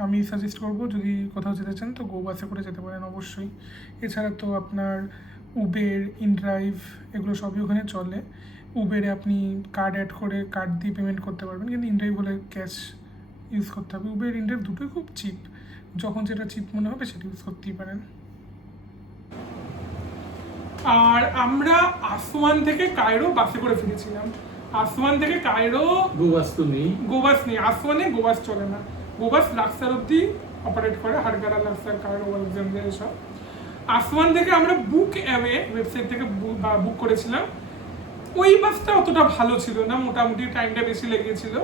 আমি সাজেস্ট করবো যদি কোথাও যেতে চান তো গো বাসে করে যেতে পারেন অবশ্যই। এছাড়া তো আপনার উবের, ইনড্রাইভ এগুলো সবই ওখানে চলে। উবেরে আপনি কার্ড অ্যাড করে কার্ড দিয়ে পেমেন্ট করতে পারবেন, কিন্তু ইনড্রাইভ হলে ক্যাশ ইউজ করতে হবে। উবের, ইনড্রাইভ দুটোই খুব চিপ, যখন যেটা চিপ মনে হবে সেটা ইউজ করতেই পারেন। আর আমরা আসওয়ান থেকে কায়রো বাসে করে ফিরেছিলাম। আসওয়ান থেকে কায়রো গোয়াস তো নেই, গোবাস নেই, আসওয়ানে গোবাস চলে না। গোবাস লাক্সার অব্দি অপারেট করে, হারগাড়া, লাক্সার, কায়রো, আলেকজান্দ্রিয়া এসব। আসওয়ান থেকে আমরা বুক অ্যাওয়ে ওয়েবসাইট থেকে বুক করেছিলাম। ওই বাসটা অতটা ভালো ছিল না, মোটামুটি টাইমটা বেশি লেগেছিল।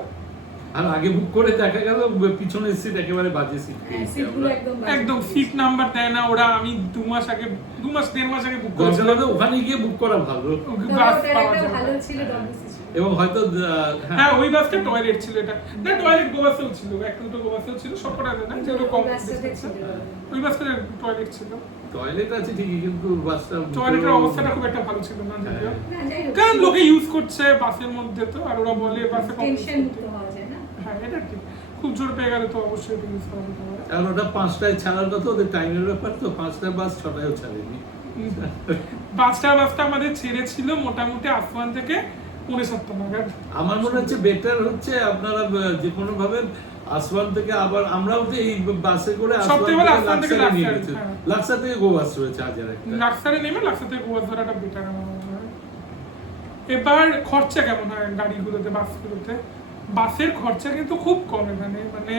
আর আগে বুক করে দেখা গেল পিছনের সিট একেবারে বাজে সিট হ্যাঁ, সিটগুলো একদম বাজে। একদম সিট নাম্বার দেয় না ওরা। আমি 1.5 মাস দেড় মাস আগে বুক দরকার করেছিলাম। হলে ওখানে গিয়ে বুক করা ভালো, তবে বাস ওটার পাওয়া একটা যায় ভালো না। ছিল WC ছিল। এবং হয়তো হ্যাঁ ওই বাসটা টয়লেট ছিল। এটা না টয়লেট গোবাসেও ছিল, একটা দুটো গোবাসেও ছিল, সবকটা না যেগুলো কম ওই বাসটাতে ছিল। ওই বাসটা টয়লেট ছিল। টয়লেট আছে ঠিকই, কিন্তু বাসটা টয়লেটের অবস্থাটা খুব একটা ভালো ছিল না যদিও, না, যাই হোক, কারণ লোকে ইউজ করছে বাসের মধ্যে তো, আর ওরা বলে বাসে কম use টেনশন মুক্ত করতে। হওয়া যায় না। হ্যাঁ এটা ঠিক, খুব জোর পেয়ে গেলে তো অবশ্যই এটা ইউজ করা যেতে পারে। কারণ ওটা 5টায় ছাড়ার কথা, ওদের টাইমের ব্যাপার তো, 5টায় বাস 6টায়ও ছাড়েনি। বাসটা আমাদের ছেড়েছিল মোটামুটি আসওয়ান থেকে 7:45 নাগাদ। আমার মনে হচ্ছে বেটার হচ্ছে আপনারা যে কোনো ভাবে আসওয়ান থেকে আবার আমরাও তো এই বাসে করে সবথেকে ভালো আসওয়ান থেকে লাক্সারে নিয়ে লাক্সার, গেছি। হ্যাঁ। লাক্সার থেকে গোয়াস রয়েছে আজের একটা। লাক্সারে নেমে লাক্সার থেকে গোয়া ধরাটা বেটার আমার মনে হয়। এবার খরচা কেমন হয় গাড়িগুলোতে, বাসগুলোতে? বাসের খরচা কিন্তু খুব কম এখানে। মানে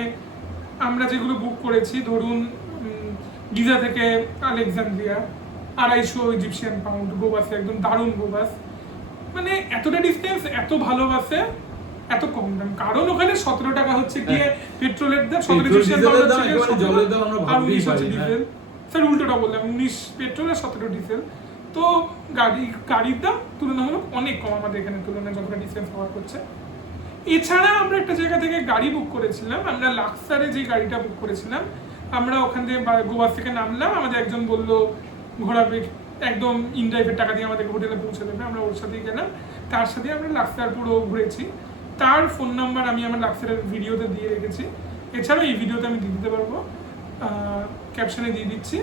আমরা যেগুলো বুক করেছি ধরুন গিজা থেকে আলেকজান্দ্রিয়া 250 ইজিপশিয়ান পাউন্ড গোবাসে, একদম দারুণ গোবাস। মানে এতটা ডিস্টেন্স এত ভালো বাসে এত কম দাম, কারণ ওখানে 17 টাকা হচ্ছে গিয়ে পেট্রোলের দাম, 17 পেট্রোল, ইজিপশিয়ান ডিজেলের পাউন্ড দাম হচ্ছে একেবারে জলের দাম আমরা আর ভাবতেই 19 হচ্ছে পারি না। ডিজেল। স্যার উল্টোটা বললাম, 19 পেট্রোল আর 17 ডিজেল। তো গাড়ির দাম তুলনামূলক অনেক কম আমাদের এখানে তুলনায় যতটা ডিস্টেন্স কভার করছে। এছাড়া আমরা একটা জায়গা থেকে গাড়ি বুক করেছিলাম, আমরা লাক্সারে যে গাড়িটা বুক করেছিলাম, আমরা ওখান থেকে গোয়া থেকে নামলাম, আমাদের একজন বললো ঘোরাবে, একদম ইনড্রাইভের টাকা দিয়ে আমাদের হোটেলে পৌঁছে দেবে, আমরা ওর সাথেই গেলাম, তার সাথে আমরা লাক্সার পুরো ঘুরেছি। তার ফোন নাম্বার আমি আমার লাক্সারের ভিডিওতে দিয়ে রেখেছি, এছাড়াও এই ভিডিওতে আমি দিয়ে দিতে পারবো, ক্যাপশনে দিয়ে দিচ্ছি।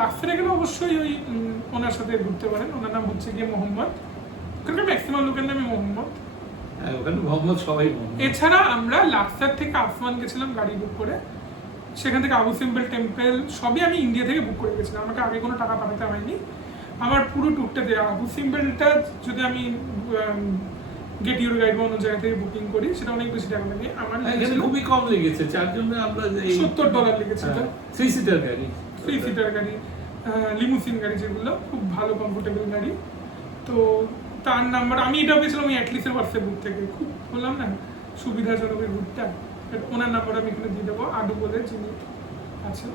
লাক্সারে গেলে অবশ্যই ওই ওনার সাথে ঘুরতে পারেন, ওনার নাম হচ্ছে গিয়ে মোহাম্মদ, ওখানকার ম্যাক্সিমাম লোকের নামে মোহাম্মদ। হ্যাঁ, ওখানে মোহাম্মদ সবাই মোহাম্মদ। এছাড়া আমরা লাক্সার থেকে আসওয়ান গেছিলাম গাড়ি বুক করে, সেখান থেকে আবু সিম্বল টেম্পল সবই আমি ইন্ডিয়া থেকে বুক করে গেছিলাম, আমাকে আগে কোনো টাকা পাঠাতে হয়নি। আমার পুরো ট্যুরটা দেওয়া, আবু সিম্বলটা যদি আমি গেট ইউর গাইড বা অন্য জায়গা থেকে বুকিং করি সেটা অনেক বেশি টাকা লাগে। আমার এখানে খুবই কম লেগেছে, 4 জনে আমরা $70 লেগেছিল। 3 সিটার গাড়ি, 3 সিটার গাড়ি, লিমুসিন গাড়ি, যেগুলো খুব ভালো কমফোর্টেবল গাড়ি। তো তার নাম্বার আমি এটাও পেয়েছিলাম ওই অ্যাটলিস্টের হোয়াটসঅ্যাপ গ্রুপ থেকে, খুব বললাম না সুবিধাজনক এই গ্রুপটা। ওনার নাম্বার আমি এখানে দিয়ে দেবো, আডু বলে যিনি আছেন,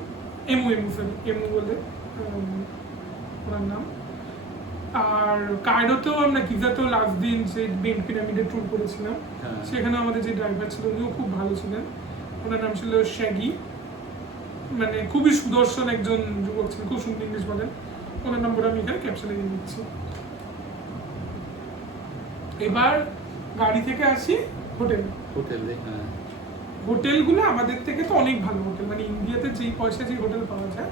এমু বলে ওনার নাম। আর কায়রোতেও আমরা গিজাতেও লাস্ট দিন যে বেন্ট পিরামিডের ট্যুর করেছিলাম, হ্যাঁ। সেখানে আমাদের যে ড্রাইভার ছিল উনিও খুব ভালো ছিলেন, ওনার নাম ছিল শ্যাগি, মানে খুবই সুদর্শন একজন যুবক ছিলেন, খুব সুন্দর ইংলিশ বলেন। ওনার নম্বর আমি এখানে ক্যাপশনে দিয়ে দিচ্ছি। এবার গাড়ি থেকে আসি হোটেলে। হ্যাঁ, হোটেলগুলো আমাদের থেকে তো অনেক ভালো হোটেল, মানে ইন্ডিয়াতে যেই পয়সায় যে হোটেল পাওয়া যায়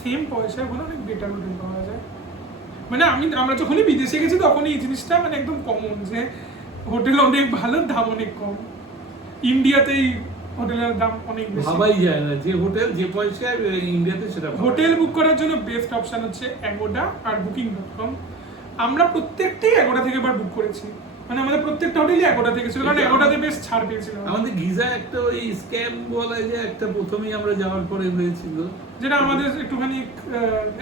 সেম পয়সায় ওখানে অনেক বেটার হোটেল পাওয়া যায়। মানে আমরা যখনই বিদেশে গেছি তখনই এই জিনিসটা মানে একদম কমন, যে হোটেল অনেক ভালো, দাম অনেক কম। ইন্ডিয়াতেই হোটেলের দাম অনেক বেশি। ভাবাই যায় না যে হোটেল যে পয়সায় ইন্ডিয়াতে সেটা পাওয়া হোটেল যায়। বুক করার জন্য বেস্ট অপশন হচ্ছে অ্যাগোডা আর booking.com। আমরা প্রত্যেকটাই অ্যাগোডা থেকে এবার বুক করেছি, মানে আমাদের প্রত্যেকটা হোটেলই অ্যাগোডা থেকে ছিল, কারণ অ্যাগোডাতে বেশ ছাড় পেয়েছিলাম। আমাদের গিজা একটা ওই স্ক্যাম বলা যে একটা প্রথমেই আমরা যাওয়ার পরে হয়েছিল, যেটা আমাদের একটুখানি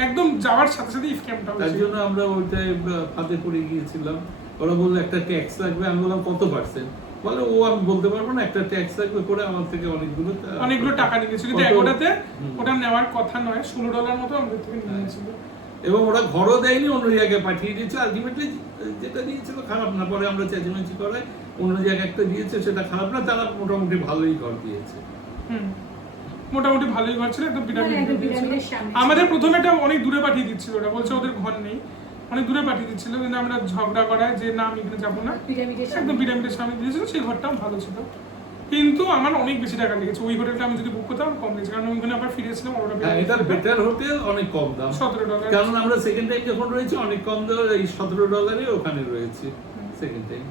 একদম যাওয়ার সাথে সাথে স্ক্যামটা তার হয়েছিল। জন্য আমরা ওইটাই ফাঁদে পড়ে গিয়েছিলাম। ওরা বললো একটা ট্যাক্স লাগবে, আমি বললাম কত %? বলে ও আমি বলতে পারবো না, একটা ট্যাক্স লাগবে করে আমার থেকে অনেকগুলো টাকা নিয়ে গেছিল, কিন্তু কত- অ্যাগোডাতে হুম। ওটা নেওয়ার কথা নয়, $16 মতো আমাদের থেকে নিয়ে নিয়েছিল। এবং ওরা ঘরও দেয়নি, অন্য জায়গায় পাঠিয়ে দিয়েছে। আলটিমেটলি যেটা দিয়েছিল খারাপ না, পরে আমরা চেঁচামেচি করে অন্য জায়গায় একটা দিয়েছে, সেটা খারাপ না, তারা মোটামুটি ভালোই ঘর দিয়েছে। মোটামুটি ভালোই ঘর ছিল, একদম মানে পিরামিড একদম দিয়েছিল। পিরামিডের সামনে ছিল। আমাদের প্রথমে এটা অনেক দূরে পাঠিয়ে দিচ্ছিল, ওরা বলছে ওদের ঘর নেই, অনেক দূরে পাঠিয়ে দিচ্ছিল, কিন্তু আমরা ঝগড়া করায় যে না আমি এখানে যাবো না, পিরামিডের সামনে। একদম পিরামিডের সামনে দিয়েছিল, সেই ঘরটাও ভালো ছিল। কিন্তু আমার অনেক বেশি টাকা লেগেছে, ওই হোটেলটা আমি যদি বুক করতাম কম লেগেছে, কারণ ওইখানে আবার ফিরেছিলাম ওটা হ্যাঁ, এটা বেটার হোটেল, অনেক কম দাম। $17। কারণ আমরা সেকেন্ড টাইম যখন রয়েছে অনেক কম দামে এই $17 ওখানে রয়েছে সেকেন্ড টাইম।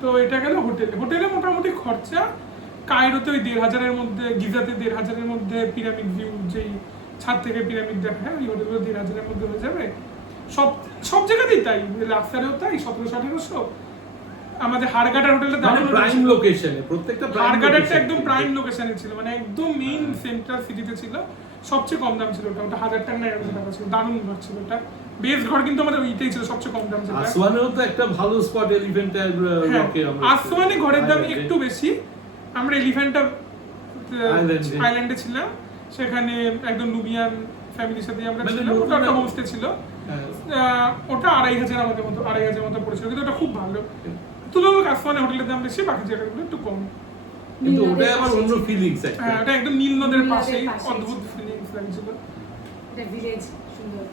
তো এটা গেল হোটেলে মোটামুটি খরচা। কায়রোতে ওই 1,500-এর মধ্যে, গিজাতে 1,500-এর মধ্যে পিরামিড ভিউ, যেই ছাদ থেকে পিরামিড দেখায়, ওই হোটেলগুলো 1,500-এর মধ্যে হয়ে যাবে। সব জায়গাতেই তাই, লাক্সারেও তাই, 1700-1800। আমাদের হারগাটার হোটেলটা প্রাইম লোকেশনে, প্রত্যেকটা হারগাটারটা একদম প্রাইম লোকেশনে ছিল, মানে একদম মেইন সেন্ট্রাল সিটিতে ছিল, সবচেয়ে কম দাম ছিল ওটা 1,000 টাকা না 1,000 টাকা ছিল, দারুণ ঘর ছিল ওটা। বেস ঘর কিন্তু আমাদের ওইটাই ছিল সবচেয়ে কম দাম ছিল। আসওয়ানেও তো একটা ভালো স্পট, এলিফ্যান্ট আসওয়ানে ঘরের দাম একটু বেশি, আমরা এলিফ্যান্টা আইল্যান্ডে। আইল্যান্ডে ছিলাম, সেখানে একদম নুবিয়ান ফ্যামিলির সাথে আমরা মানে ছিলাম। ওটা নতুন একটা হোমস্টে ছিল, হ্যাঁ। ওটা 2,500 আমাদের মতো 2,500 মতো পড়েছিল, কিন্তু ওটা খুব ভালো। তুলনামূলক আসমানে হোটেলের দাম বেশি, বাকি জায়গাগুলো একটু কম। কিন্তু ওটা নীল আবার নদের অন্য পাশে ফিলিংস একটা। হ্যাঁ, এটা একদম নীল নদের নীল নদের পাশেই, পাশেই অদ্ভুত ছিল। ফিলিংস লাগছিল। এটা ভিলেজ, সুন্দর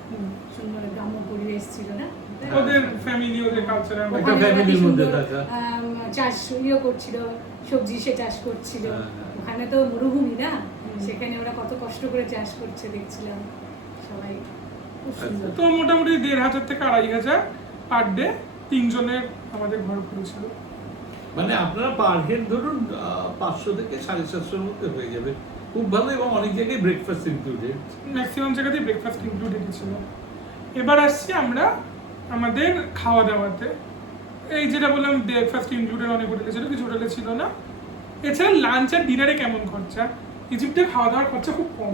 সুন্দর গ্রাম্য পরিবেশ ছিল না? ওদের ফ্যামিলি, ওদের কালচার একটা ওখানে ফ্যামিলির কি মধ্যে সুন্দর, থাকা। চাষ করছিল, সবজি সে চাষ করছিল। হ্যাঁ, হ্যাঁ। ওখানে তো মরুভূমি না, সেখানে ওরা কত কষ্ট করে চাষ করছে দেখছিলাম সবাই, খুব সুন্দর। তো মোটামুটি 1,500 থেকে 2,500 পার ডে, 3 জনের আমাদের ঘর পড়েছিল। মানে আপনারা পার হেড ধরুন 500 থেকে 750 মধ্যে হয়ে যাবে, খুব ভালো। এবং অনেক জায়গায় ব্রেকফাস্ট ইনক্লুডেড, ম্যাক্সিমাম জায়গাতেই ব্রেকফাস্ট ইনক্লুডেড ছিল। এবার আসছি আমরা আমাদের খাওয়া দাওয়াতে। এই যেটা বললাম ব্রেকফাস্ট ইনক্লুডেড অনেক হোটেলে ছিল, কিছু হোটেলে ছিল না। এছাড়া লাঞ্চ আর ডিনারে কেমন খরচা? ইজিপ্টের খাওয়া দাওয়ার খরচা খুব কম,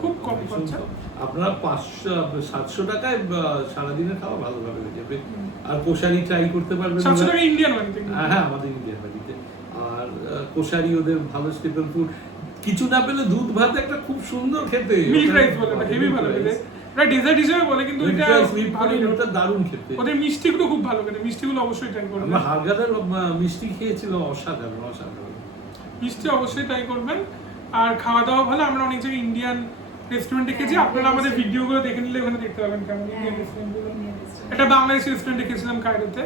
খুব কম খরচা। আপনারা 500-700 টাকায় সারাদিনের খাওয়া ভালোভাবে হয়ে যাবে। আর কোশারি ট্রাই করতে পারবেন 700 ওরা। টাকা ইন্ডিয়ান বাড়িতে। হ্যাঁ, আমাদের ইন্ডিয়ান বাড়িতে। আর কোশারি ওদের ভালো স্টেপল ফুড। কিছু না পেলে দুধ ভাত একটা খুব সুন্দর খেতে, মিল্ক রাইস বলে, এটা হেভি ভালো লাগে। ওরা ডেজার্ট হিসেবে বলে, কিন্তু এটা ভালো লাগে। ওটা দারুণ খেতে। ওদের মিষ্টিগুলো খুব ভালো লাগে, মিষ্টিগুলো অবশ্যই ট্রাই করবেন। আমরা হারগাদার মিষ্টি খেয়েছিল, অসাধারণ অসাধারণ। মিষ্টি অবশ্যই ট্রাই করবেন। আর খাওয়া দাওয়া ভালো। আমরা অনেক জায়গায় ইন্ডিয়ান রেস্টুরেন্ট দেখেছি, আপনারা আমাদের ভিডিওগুলো দেখে নিলে ওখানে দেখতে পাবেন কেমন ইন্ডিয়ান রেস্টুরেন্টগুলো। একটা বাংলাদেশি রেস্টুরেন্ট দেখেছিলাম কায়রোতে।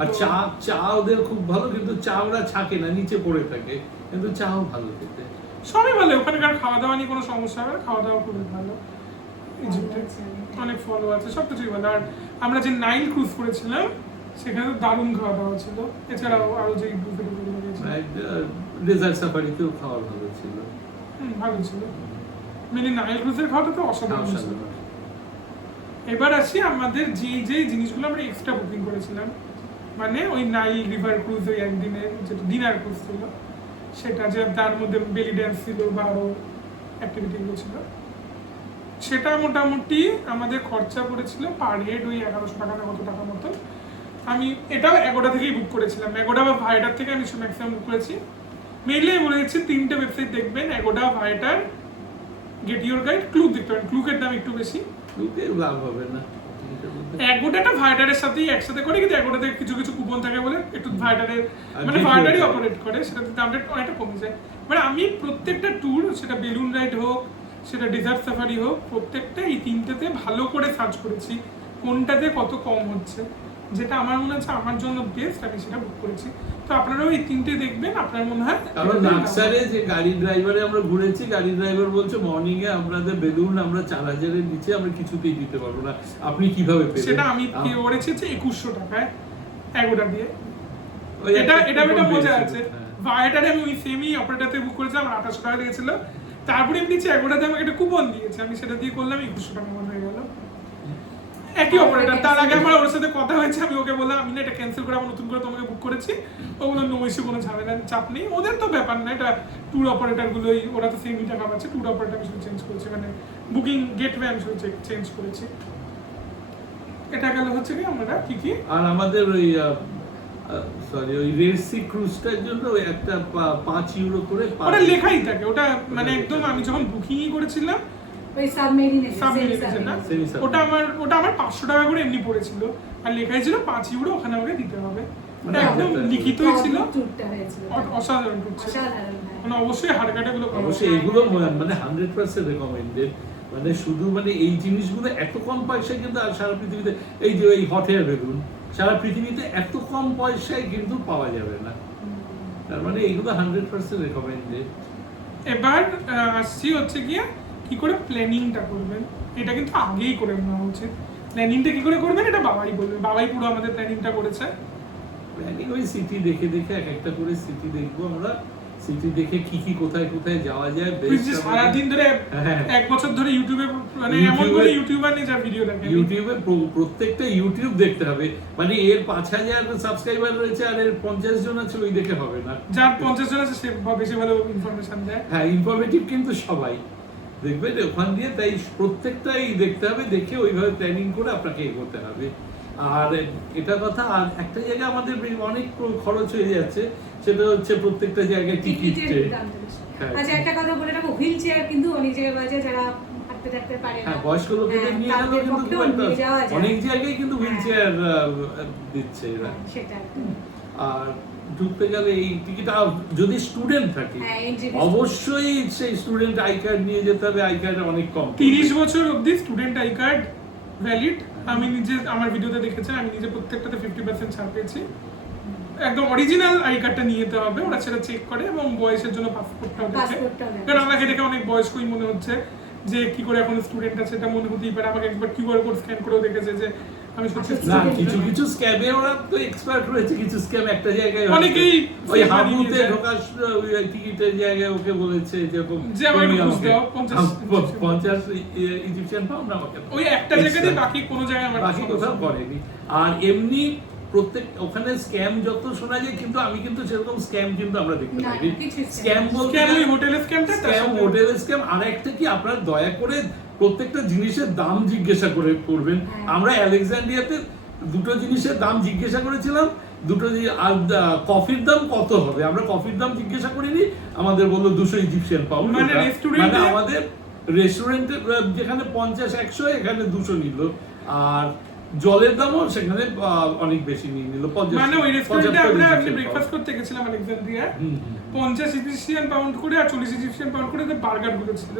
আর চা ওদের খুব ভালো, কিন্তু চা ওরা ছাকে না, নিচে পড়ে থাকে, কিন্তু চাও ভালো খেতে। সবই ভালো, ওখানকার খাওয়া দাওয়া নিয়ে কোনো সমস্যা হবে না, খাওয়া দাওয়া খুবই ভালো। ইজিপ্টে অনেক ফলো আছে, সবকিছুই ভালো। আর আমরা যে নাইল ক্রুজ করেছিলাম, সেখানে তো দারুণ খাওয়া দাওয়া ছিল। এছাড়াও আরো যে বুফেটগুলো গেছিল, ডেজার্ট সাফারিতেও খাওয়া ভালো ছিল, ভালো ছিল। মানে নাইল ক্রুজের খাওয়াটা তো অসাধারণ ছিল। অসাধারণ। এবার আসি আমাদের যে জিনিসগুলো আমরা এক্সট্রা বুকিং করেছিলাম, মানে ওই নাইল রিভার ক্রুজ, ওই একদিনের যেটা ডিনার ক্রুজ ছিল, সেটা যে তার মধ্যে বেলি ড্যান্স ছিল বা আরো অ্যাক্টিভিটিগুলো ছিল, সেটা মোটামুটি আমাদের খরচা পড়েছিল পার হেড ওই 1,100 টাকা না কত টাকা মতো। আমি এটাও এগোডা থেকেই বুক করেছিলাম, এগোডা বা ভাইটার থেকে আমি ম্যাক্সিমাম বুক করেছি। মেইনলি আমি বলে দিচ্ছি 3টে ওয়েবসাইট দেখবেন, এগোডা, ভাইটার, গেট ইউর গাইড, ক্লুক দেখতে পারেন। ক্লুকের দাম একটু বেশি, লোকে লাভ হবে না। এগোডাটা ভাইটারের সাথেই একসাথে করে, কিন্তু এগোডাতে কিছু কিছু কুপন থাকে বলে একটু ভাইটারের, মানে Get ভাইটারই Your অপারেট করে, সেটাতে দামটা অনেকটা কমে যায়। মানে আমি প্রত্যেকটা ট্যুর, সেটা বেলুন রাইড হোক, সেটা ডেজার্ট সাফারি হোক, প্রত্যেকটা এই 3টেতে ভালো করে সার্চ করেছি কোনটাতে কত কম হচ্ছে, যেটা আমার মনে হচ্ছে আমার জন্য বেস্ট, আমি সেটা বুক করেছি। তো আপনারাও এই 3টে দেখবেন, আপনার মনে হয়। কারণ নাকসারে যে গাড়ি ড্রাইভারে আমরা ঘুরেছি, গাড়ি ড্রাইভার বলছে মর্নিং এ আপনাদের বেলুন আমরা 4,000-এর নিচে আমরা কিছুতেই দিতে পারবো না, আপনি কিভাবে পেলেন? সেটা আমি পে করেছি 2,100 টাকায় এগোডা দিয়ে। ওই এটা একটা এটা coupon মজা পেয়েছিল, আছে। হ্যাঁ। ভাইটারে আমি ওই সেমি অপারেটরতে বুক করেছিলাম, আমার 2,800 টাকা দিয়েছিল। তারপরে এমনি এগোডাতে আমাকে একটা কুপন দিয়েছে, আমি সেটা দিয়ে করলাম, 2,100 টাকা মনে হয়ে গেল। একই অপারেটর। তার আগে আমার ওর সাথে কথা হয়েছে, আমি ওকে বললাম আমি না এটা ক্যান্সেল করে আমার নতুন করে তোমাকে বুক করেছি। ও বললো নো ইস্যু, কোনো ঝামেলা চাপ নেই, ওদের তো ব্যাপার না, এটা ট্যুর অপারেটরগুলোই, ওরা তো সেমি টাকা পাচ্ছে। ট্যুর অপারেটর আমি শুধু চেঞ্জ করেছি, মানে বুকিং গেটওয়ে আমি শুধু চেঞ্জ করেছি। এটা গেল হচ্ছে কি আমরা কি আর আমাদের ওই সরি ওই রেড সি ক্রুজটার জন্য ওই একটা 5 ইউরো করে ওটা লেখাই থাকে, ওটা মানে একদম আমি যখন বুকিংই করেছিলাম ওই সাবমেরিনে, সাবমেরিনে না, ওটা আমার 500 টাকা করে এমনি পড়েছিল, আর লেখাই ছিল 5 ইউরো ওখানে আমাকে দিতে হবে। মানে একদম লিখিতই ছিল। ট্যুরটা হয়েছিল, অসাধারণ ট্যুর ছিল। অসাধারণ। হ্যাঁ। মানে অবশ্যই হাড়কাটাগুলো অবশ্যই এগুলো মানে 100% রেকমেন্ডেড। মানে শুধু মানে এই জিনিসগুলো এত কম পয়সায় কিন্তু আর সারা পৃথিবীতে, এই যে ওই হট এয়ার বেলুন সারা পৃথিবীতে এত কম পয়সায় কিন্তু পাওয়া যাবে না। তার মানে এইগুলো 100% রেকমেন্ডেড। এবার আসছি হচ্ছে গিয়ে কি করে প্ল্যানিংটা করবেন, এটা কিন্তু আগেই করে নেওয়া উচিত। প্ল্যানিংটা কি করে করবেন এটা বাবাই বলবে, বাবাই পুরো আমাদের প্ল্যানিংটা করেছে। প্ল্যানিং ওই সিটি দেখে দেখে এক একটা করে সিটি দেখবো আমরা, সিটি দেখে কি কি কোথায় কোথায় যাওয়া যায়। সারাদিন ধরে হ্যাঁ। 1 বছর ধরে ইউটিউবে, মানে এমন করে ইউটিউবার নেই যার ভিডিও দেখেন। ইউটিউবে প্রত্যেকটা ইউটিউব দেখতে হবে, মানে এর 5,000 সাবস্ক্রাইবার রয়েছে আর এর 50 জন আছে, ওই দেখে হবে না। যার 50 জন আছে সে বেশি ভালো ইনফরমেশন দেয়। হ্যাঁ, ইনফরমেটিভ কিন্তু সবাই দেখবেন ওখান দিয়ে, তাই প্রত্যেকটাই দেখতে হবে, দেখে ওইভাবে প্ল্যানিং করে আপনাকে এগোতে হবে। আর এটা কথা, আর একটা জায়গায় আমাদের অনেক খরচ হয়ে যাচ্ছে, সেটা হচ্ছে প্রত্যেকটা জায়গায় টিকিটে। টিকিটের দামটা বেশি। হ্যাঁ। আচ্ছা, একটা কথা বলে রাখো, হুইল চেয়ার কিন্তু অনেক জায়গায় বাজে, যারা হাঁটতে টাটতে পারে না। হ্যাঁ, বয়স্ক লোকেদের হ্যাঁ, নিয়ে গেলেও তাদের কিন্তু পক্ষেও খুব একটা নিয়ে যাওয়া যায়। অনেক জায়গায় কিন্তু হুইল হ্যাঁ। চেয়ার দিচ্ছে এরা। হ্যাঁ, সেটা একটা। আর ঢুকতে গেলে এই টিকিট, যদি স্টুডেন্ট থাকে হ্যাঁ, entry fee। অবশ্যই সেই স্টুডেন্ট আই কার্ড নিয়ে যেতে হবে, আই কার্ড অনেক কম 30 বছর অবধি স্টুডেন্ট আই কার্ড ভ্যালিড। আমি নিজে আমার ভিডিওতে দেখেছি, আমি নিজে প্রত্যেকটাতে 50% ছাড় পেয়েছি। একদম অরিজিনাল আই কার্ডটা নিয়ে যেতে হবে, ওরা সেটা চেক করে, এবং বয়সের জন্য পাসপোর্টটাও দেখে। পাসপোর্টটাও দেখে। কারণ আমাকে দেখে অনেক বয়স্কই মনে হচ্ছে, যে কি করে এখন স্টুডেন্ট আছে এটা মনে হতেই পারে। আমাকে একবার কিউআর কোড স্ক্যান করেও দেখেছে যে আমি সত্যি আচ্ছা, না, student। কিছু কিছু স্ক্যামে ওরা তো এক্সপার্ট রয়েছে, কিছু স্ক্যাম একটা জায়গায় অনেকেই ওই fake হাবুতে বানিয়ে যায়। ঢোকার ওই টিকিটের জায়গায় ওকে বলেছে যে যে আমাকে তুমি ঘুষ দাও, 50 ইজিপশিয়ান পাউন্ড আমাকে দাও। ওই একটা জায়গাতে, বাকি কোনো জায়গায় আমার বাকি কোথাও করেনি। আর এমনি প্রত্যেক ওখানে স্ক্যাম যত শোনা যায়, কিন্তু আমি কিন্তু সেরকম স্ক্যাম কিন্তু আমরা দেখতে না, পাইনি। কিছু scam স্ক্যাম বলতে স্ক্যাম ওই হোটেলের স্ক্যামটা, স্ক্যাম, হোটেল স্ক্যাম। আর একটা কি, আপনারা দয়া করে প্রত্যেকটা জিনিসের দাম জিজ্ঞাসা করে করবেন। হ্যাঁ। আমরা আলেকজান্ড্রিয়াতে দুটো জিনিসের দাম জিজ্ঞাসা করেছিলাম, আর কফির দাম কত হবে, আমরা কফির দাম জিজ্ঞাসা করিনি, আমাদের বললো 200 ইজিপশিয়ান পাউন্ড। মানে রেস্টুরেন্টে, মানে আমাদের রেস্টুরেন্টে যেখানে 50-100 এখানে 200 নিল। আর জলের দামও সেখানে অনেক বেশি নিয়ে নিল। মানে ওই রেস্টুরেন্টে আমরা ব্রেকফাস্ট করতে গেছিলাম আলেকজান্দ্রিয়ায়, 50 ইজিপশিয়ান পাউন্ড করে আর 40 ইজিপশিয়ান পাউন্ড করে বার্গার গুলো ছিল।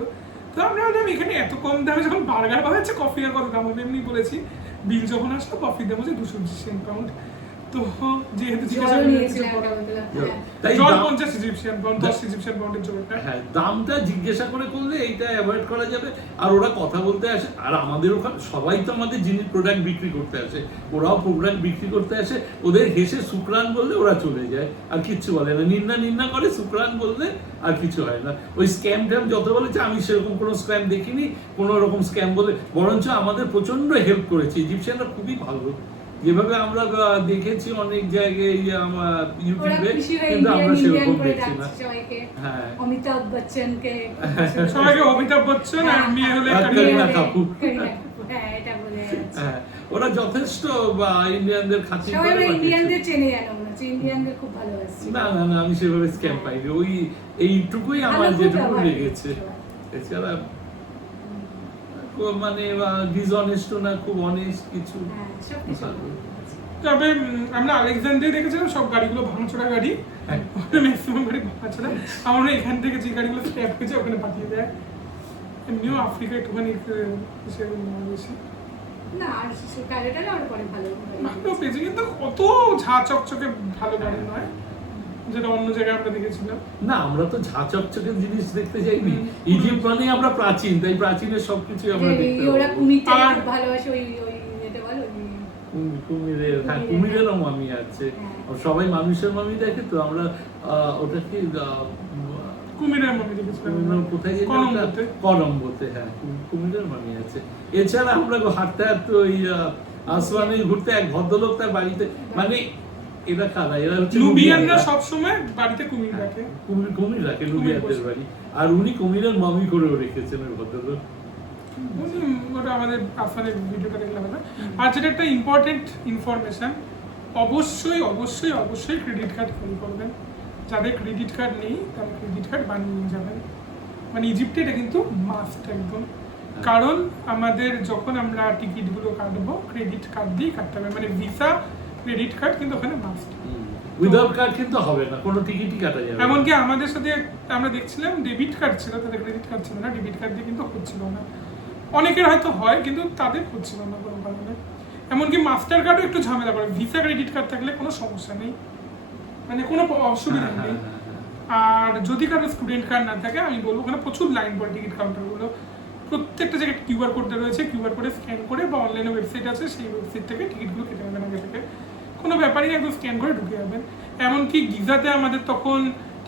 তো আমরা ভাবলাম এখানে এত কম দামে যখন বার্গার পাওয়া যাচ্ছে, কফি আর কত দাম হবে। এমনি বলেছি, বিল যখন আসলো কফির দাম হচ্ছে 200 ইজিপশিয়ান পাউন্ড। তো যেহেতু জিজ্ঞাসা জলও করে নিয়েছিলাম একটা বোতল। হ্যাঁ। তাই জল দাম- 50 ইজিপশিয়ান পাউন্ড, 10 ইজিপশিয়ান পাউন্ডের জলটা। হ্যাঁ, দামটা জিজ্ঞাসা করে করলে এইটা অ্যাভয়েড করা যাবে। আর ওরা কথা বলতে আসে, আর আমাদের ওখানে সবাই তো আমাদের জিনিস প্রোডাক্ট বিক্রি করতে আসে, ওরাও প্রোডাক্ট বিক্রি করতে আসে। ওদের হেসে শুক্রান বললে ওরা চলে যায়, আর কিচ্ছু বলে না। নিন্না করে, শুক্রান বললে আর কিছু হয় না। ওই স্ক্যাম ট্যাম যত বলেছে, আমি সেরকম কোনো স্ক্যাম দেখিনি, কোনো রকম স্ক্যাম বলে। বরঞ্চ আমাদের প্রচন্ড হেল্প করেছে ইজিপশিয়ানরা, খুবই ভালো। যেভাবে আমরা দেখেছি অনেক জায়গায় আমার ওরা ইউটিউবে, খুশি হয়ে কিন্তু আমরা ইন্ডিয়ান সেরকম করে দেখছি না। ডাকছে সবাইকে। হ্যাঁ। অমিতাভ বচ্চনকে সবাইকে অমিতাভ বচ্চন আর মেয়ে হলে আর কারিনা কারিনা কাপুর। কাপুর। কারিনা কাপুর, হ্যাঁ, এটা বলে যাচ্ছে। হ্যাঁ, ওরা যথেষ্ট ইন্ডিয়ানদের খাতির সবাই করে। আমরা বা ইন্ডিয়ানদের কিছু। চেনে, জানো মনে হচ্ছে ইন্ডিয়ানদের খুব ভালোবাসছি। না, আমি সেভাবে স্ক্যাম পাইনি। ওই এইটুকুই আমার ভালো, খুব যেটুকু ব্যবহার লেগেছে। সবাই। এছাড়া মানে ডিসঅনেস্ট না, খুব অনেস্ট কিছু। হ্যাঁ, সবকিছু ভালো। ভালো। তবে আমরা আলেকজান্দ্রিয়া দেখেছিলাম, সব গাড়িগুলো ভাঙাচোরা গাড়ি, হ্যাঁ। ম্যাক্সিমাম গাড়ি ভাঙাচোরা। আমরা এখান থেকে যে গাড়িগুলো স্ক্র্যাপ হয়েছে ওখানে পাঠিয়ে দেয়। এমনিও আফ্রিকা একটুখানি সেরকম বেশি না, আর টাইলেটালে আর পরে ভালো ভালো পেয়েছে, কিন্তু কত ঝা চকচকে ভালো গাড়ি নয়, যেটা অন্য জায়গায় আমরা দেখেছিলাম। না, আমরা তো ঝা চকচকে জিনিস দেখতে যাইনি। ইজিপ্ট মানে আমরা প্রাচীন, তাই প্রাচীনের সবকিছু আমরা দেখতে ওরা পাবো। কুমিরটাকে আর- খুব ভালোবাসে, ওই যেটা বল, ওই কুমিরের, হ্যাঁ, কুমিরের, কুমিরেরও মামি আছে। হ্যাঁ। সবাই মানুষের মামি দেখে, তো আমরা ওটা কি কুমিরের মনে দেখেছিলাম কোথায় যেন কলম্বোতে। কলম্বোতে, হ্যাঁ, কুমিরের মামি আছে। এছাড়া আমরা হাঁটতে হাঁটতে ওই আসওয়ানে ঘুরতে, এক ভদ্রলোক তার বাড়িতে, মানে এরা কারা, এরা হচ্ছে লুবিয়ানরা সবসময় বাড়িতে কুমির রাখে। কুমির রাখে লুবিয়ানদের বাড়ি। আর উনি কুমিরের মামি করেও রেখেছেন ওই ভদ্রলোক। ওটা আমাদের আসলে ভিডিওটা দেখলে হবে না। আর যেটা একটা ইম্পর্টেন্ট ইনফরমেশন, অবশ্যই ক্রেডিট কার্ড ক্যারি করবেন। যাদের ক্রেডিট কার্ড নেই তারা ক্রেডিট কার্ড বানিয়ে নিয়ে যাবেন। মানে ইজিপ্টে এটা কিন্তু মাস্ট একদম। কারণ আমাদের যখন আমরা টিকিটগুলো কাটবো ক্রেডিট কার্ড দিয়েই কাটতে হবে, মানে ভিসা ক্রেডিট কার্ড কিন্তু ওখানে মাস্ট। উইদাউট কার্ড কিন্তু হবে না, কোনো টিকিটই কাটা যাবে না। এমনকি আমাদের সাথে আমরা দেখছিলাম ডেবিট কার্ড ছিল, তাদের ক্রেডিট কার্ড ছিল না, ডেবিট কার্ড দিয়ে কিন্তু হচ্ছিল না। অনেকের হয়তো হয়, কিন্তু তাদের হচ্ছিল না কোনো কারণে। এমনকি মাস্টার কার্ডও একটু ঝামেলা করে, ভিসা ক্রেডিট কার্ড থাকলে কোনো সমস্যা নেই, মানে কোনো অসুবিধা হ্যাঁ, নেই। হ্যাঁ, হ্যাঁ। আর যদি কারো স্টুডেন্ট কার্ড না থাকে, আমি বলবো ওখানে প্রচুর লাইন পড়ে টিকিট কাউন্টারগুলো। প্রত্যেকটা জায়গায় কিউআর কোডটা রয়েছে, কিউআর কোডে স্ক্যান করে বা অনলাইনে ওয়েবসাইট আছে, সেই ওয়েবসাইট থেকে টিকিটগুলো কেটে নেবেন আগে থেকে। কোনো ব্যাপারই না, একদম স্ক্যান করে ঢুকে যাবেন। এমনকি গিজাতে আমাদের তখন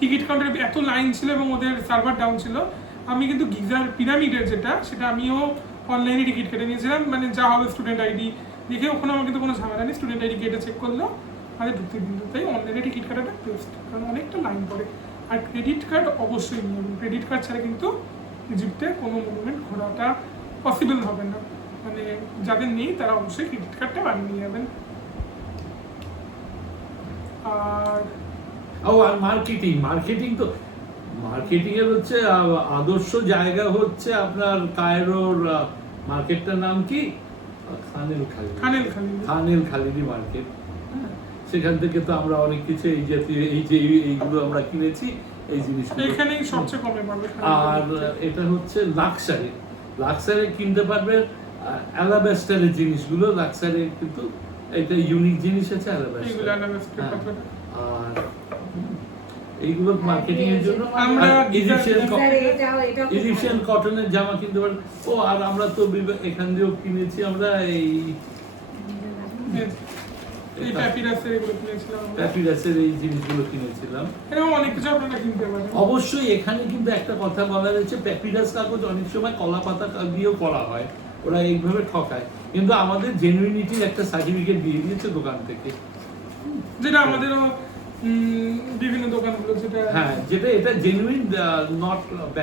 টিকিট কাউন্টারে এত লাইন ছিল এবং ওদের সার্ভার ডাউন ছিল, আমি কিন্তু গিজার পিরামিডের যেটা, সেটা আমিও অনলাইনে টিকিট কেটে নিয়েছিলাম। মানে যা হবে স্টুডেন্ট আইডি দেখে, ওখানে আমার কিন্তু কোনো ঝামেলা নেই, স্টুডেন্ট আইডি কেটে চেক করলো আমাদের ঢুকতে দিন। তাই অনলাইনে টিকিট কাটাটা বেস্ট, কারণ অনেকটা লাইন পড়ে। আর ক্রেডিট কার্ড অবশ্যই নিয়ে নেবেন, ক্রেডিট কার্ড ছাড়া কিন্তু ইজিপ্টে কোনো মুভমেন্ট ঘোরাটা পসিবল হবে না। মানে যাদের নেই তারা অবশ্যই ক্রেডিট কার্ডটা বানিয়ে নিয়ে যাবেন। আর আর মার্কেটিং তো মার্কেটিং এর হচ্ছে আদর্শ জায়গা হচ্ছে আপনার কায়রোর মার্কেটটার নাম কি? খানেল খালিদি মার্কেট। সেখান থেকে তো আমরা অনেক কিছু এইগুলো আমরা কিনেছি, এই জিনিসগুলো এখানেই সবচেয়ে কমে পাবে। আর এটা হচ্ছে লাক্সারে কিনতে পারবে অ্যালাবাস্টারের জিনিসগুলো। লাক্সারে কিন্তু এটা ইউনিক জিনিস আছে অ্যালাবাস্টার। আর এইগুলো মার্কেটিং এর জন্য আমরা ইজিপশিয়ান কটনের জামা কিনতে পারবে। ও আর আমরা তো এখান দিয়েও কিনেছি আমরা এই প্যাপিরাসের এগুলো কিনেছিলাম, প্যাপিরাসের এই জিনিসগুলো কিনেছিলাম। এরকম অনেক কিছু আপনারা কিনতে পারেন। অবশ্যই এখানে কিন্তু একটা কথা বলা রয়েছে, প্যাপিরাস কাগজ অনেক সময় কলা পাতা দিয়েও করা হয়, ওরা এইভাবে ঠকায়, কিন্তু আমাদের জেনুইনিটির একটা সার্টিফিকেট দিয়ে দিয়েছে দোকান থেকে, যেটা আমাদেরও বিভিন্ন দোকানগুলো যেটা এটা জেনুইন, নট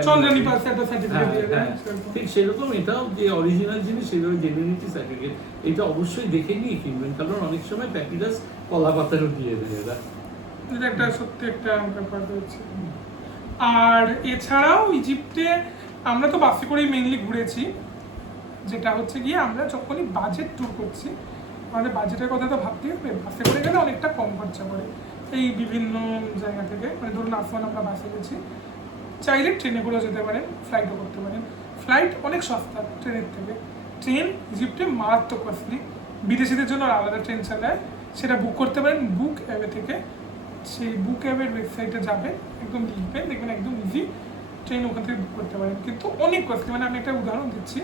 চন্দ্রানী পাস একটা সার্টিফিকেট দিয়ে দেয়। ঠিক সেরকম এটাও যে অরিজিনাল জিনিস সেটাও জেনুইনিটি সার্টিফিকেট, এটা অবশ্যই দেখে নিয়ে কিনবেন, কারণ অনেক সময় প্যাপিরাস কলা পাতারও দিয়ে দেয় এরা। এটা একটা সত্যি একটা ব্যাপার রয়েছে। আর এছাড়াও ইজিপ্টে আমরা তো বাসে করেই মেইনলি ঘুরেছি, যেটা হচ্ছে গিয়ে আমরা যখনই বাজেট ট্যুর করছি আমাদের বাজেটের কথা তো ভাবতেই হবে। বাসে করে গেলে অনেকটা কম খরচা পড়ে এই বিভিন্ন জায়গা থেকে, মানে ধরুন আসমান আমরা বাসে গেছি, চাইলে ট্রেনে করেও যেতে পারেন, ফ্লাইটও করতে পারেন। ফ্লাইট অনেক সস্তা ট্রেনের থেকে, ট্রেন ইজিপ্টে মারাত্মক কস্টলি। বিদেশিদের জন্য আলাদা ট্রেন চালায়, সেটা বুক করতে পারেন বুক অ্যাপে থেকে। সেই বুক অ্যাপের ওয়েবসাইটে যাবেন, একদম লিখবেন, দেখবেন একদম ইজি ট্রেন ওখান থেকে বুক করতে পারেন, কিন্তু অনেক কস্টলি। মানে আমি একটা উদাহরণ দিচ্ছি,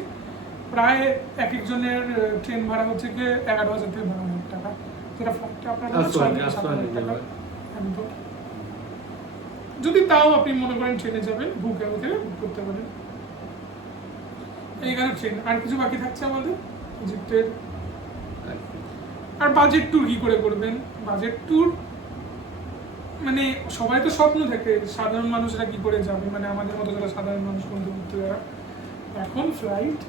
প্রায় এক একজনের ট্রেন ভাড়া হচ্ছে গিয়ে 11,000 থেকে 12,000 টাকা, যেটা ফ্লাইটটা আপনার 6,000 টাকা একদম। যদি তাও আপনি মনে করেন ট্রেনে যাবেন, বুক অ্যাপে থেকে বুক করতে পারেন। এই গেল ট্রেন। আর কিছু বাকি থাকছে আমাদের ইজিপ্টের। আর বাজেট ট্যুর কি করে করবেন? বাজেট ট্যুর মানে সবাই তো স্বপ্ন থাকে, সাধারণ মানুষরা কি করে যাবে, মানে আমাদের মতো যারা সাধারণ মানুষ বন্ধু ঘুরতে যারা, এখন ফ্লাইট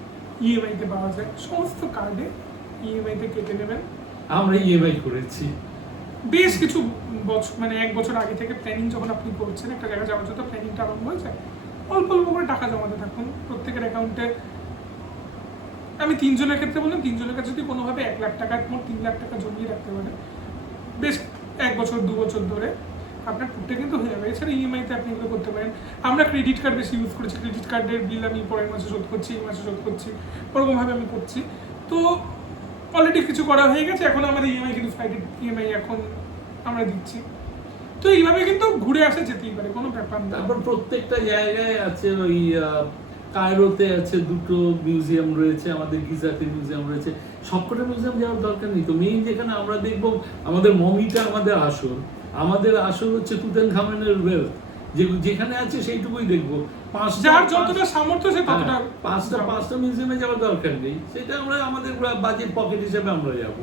ইএমআই তে পাওয়া যায়, সমস্ত কার্ডে ইএমআই তে কেটে নেবেন। আমরা ইএমআই করেছি বেশ কিছু বছর, মানে 1 বছর আগে থেকে প্ল্যানিং যখন আপনি করছেন একটা জায়গায় যাওয়ার জন্য, প্ল্যানিংটা আরম্ভ হয়ে যায়। অল্প অল্প করে টাকা জমাতে থাকুন প্রত্যেকের অ্যাকাউন্টে। আমি 3 জনের ক্ষেত্রে বললাম, 3 জনের কাছে যদি কোনোভাবে 1 লাখ টাকা, মোট 3 লাখ টাকা জমিয়ে রাখতে পারেন, বেশ 1 বছর 2 বছর ধরে আপনার টুকটা কিন্তু হয়ে যাবে। এছাড়া ইএমআইতে আপনি এগুলো করতে পারেন। আমরা ক্রেডিট কার্ড বেশি ইউজ করেছি, ক্রেডিট কার্ডের বিল আমি পরের মাসে শোধ করছি, এই মাসে শোধ করছি, ওরকমভাবে আমি করছি। তো অলরেডি কিছু করা হয়ে গেছে, এখন আমাদের ইএমআই কিন্তু ফ্লাইটের ইএমআই এখন আমরা দিচ্ছি। তো এইভাবে কিন্তু ঘুরে আসা যেতেই পারে, কোনো ব্যাপার না। তারপর প্রত্যেকটা জায়গায় আছে, ওই কায়রোতে আছে 2টো মিউজিয়াম রয়েছে, আমাদের গিজাতে মিউজিয়াম রয়েছে। সবকটা মিউজিয়াম যাওয়ার দরকার নেই তো। মেইন যেখানে আমরা দেখবো আমাদের মমিটা আমাদের আসল হচ্ছে তুতানখামেনের ওয়েলথ, যেখানে আছে সেইটুকুই দেখবো। যার যতটা সামর্থ্য সে ততটা। পাঁচটা মিউজিয়ামে যাওয়ার দরকার নেই, সেটা আমরা আমাদের বাজেট পকেট হিসেবে আমরা যাবো,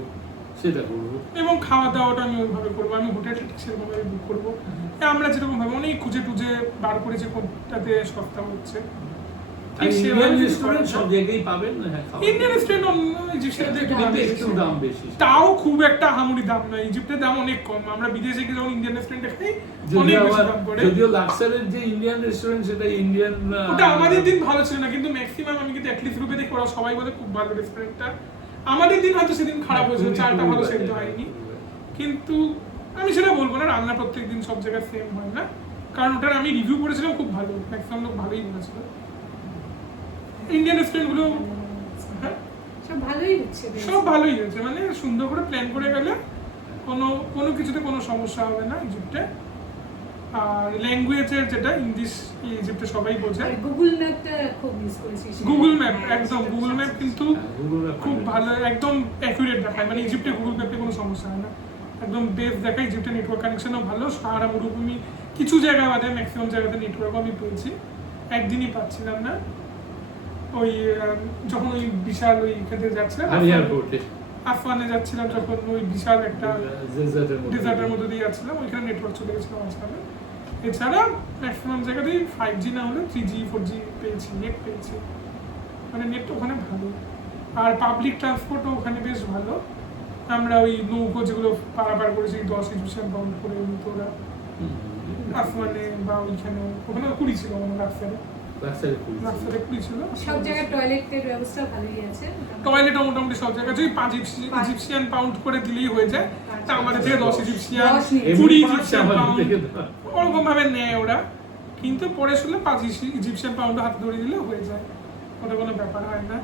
সেটা করবো। এবং খাওয়া দাওয়াটা আমি ওইভাবে করবো, আমি হোটেলটা ঠিক সেরকমভাবে বুক করবো। আমরা যেরকম ভাবে অনেক খুঁজে টুজে বার করেছি কোনটাতে সস্তা হচ্ছে। ইন্ডিয়ান রেস্টুরেন্ট সব জায়গায় পাবেন, ইন্ডিয়ান রেস্টুরেন্ট একটু দাম বেশি, তাও খুব একটা হামুরি দাম নয়। ইজিপ্টের দাম অনেক কম। আমরা বিদেশে গিয়ে যখন ইন্ডিয়ান রেস্টুরেন্টে খাই অনেক বেশি দাম পড়ে। যদিও লাক্সারের যে ইন্ডিয়ান রেস্টুরেন্ট সেটা ইন্ডিয়ান, ওটা আমাদের দিন ভালো ছিল না, কিন্তু ম্যাক্সিমাম আমি কিন্তু অ্যাটলিস্ট গ্রুপে দেখি ওরা সবাই বলে খুব ভালো রেস্টুরেন্টটা। আমাদের দিন হয়তো সেদিন খারাপ হয়েছিল, চালটা ভালো সেদ্ধ হয়নি, কিন্তু আমি সেটা বলবো না, রান্না প্রত্যেকদিন সব জায়গায় সেম হয় না, কারণ ওটার আমি রিভিউ করেছিলাম খুব ভালো, ম্যাক্সিমাম লোক ভালোই বলেছিল। ইন্ডিয়ান রেস্টুরেন্টগুলো সব ভালোই হয়েছে, মানে সুন্দর করে প্ল্যান করে গেলে কোনো কিছুতে কোনো সমস্যা হবে না ইজিপ্টে। আর ল্যাঙ্গুয়েজের যেটা ইংলিশ ইজিপ্টে সবাই বোঝে। গুগল ম্যাপটা খুব ইউজ করেছি। গুগল ম্যাপ একদম, গুগল ম্যাপ কিন্তু খুব ভালো, একদম অ্যাকুরেট দেখায়। মানে ইজিপ্টে গুগল ম্যাপে কোনো সমস্যা হয় না, একদম বেস্ট দেখায়। ইজিপ্টে নেটওয়ার্ক কানেকশনও ভালো, সাহারা মরুভূমি কিছু জায়গা বাদে ম্যাক্সিমাম জায়গাতে নেটওয়ার্কও আমি পেয়েছি, একদিনই পাচ্ছিলাম না। ওই যখন ওই বিশাল ওই খেতে যাচ্ছিলাম আফওয়ানে যাচ্ছিলাম, যখন ওই বিশাল একটা ডেজার্টের মধ্যে দিয়ে যাচ্ছিলাম, ওইখানে নেটওয়ার্ক চলে গেছিল মাঝখানে। এছাড়া ম্যাক্সিমাম জায়গাতেই 5G না হলে 3G 4G পেয়েছি, নেট পেয়েছি, মানে নেট ওখানে ভালো। আর পাবলিক ট্রান্সপোর্টও ওখানে বেশ ভালো। আমরা ওই নৌকো যেগুলো পারাপার করেছি 10 ইজিপশিয়ান পাউন্ড করে নিত ওরা আসমানে বা ওইখানে, ওখানে 20 ছিল মনে হয় রাস্তায় 20 ছিল। সব জায়গায় টয়লেটের ব্যবস্থা ভালোই আছে, টয়লেটও মোটামুটি সব জায়গায় যদি 5 ইজিপশিয়ান পাউন্ড করে দিলেই হয়ে যায়। তা আমাদের থেকে 10 ইজিপশিয়ান 20 ইজিপশিয়ান পাউন্ড ওরকম ভাবে নেয় ওরা, কিন্তু পরে শুনলে 5 ইজিপশিয়ান পাউন্ড হাতে ধরে দিলে হয়ে যায়, ওটা কোনো ব্যাপার হয় না।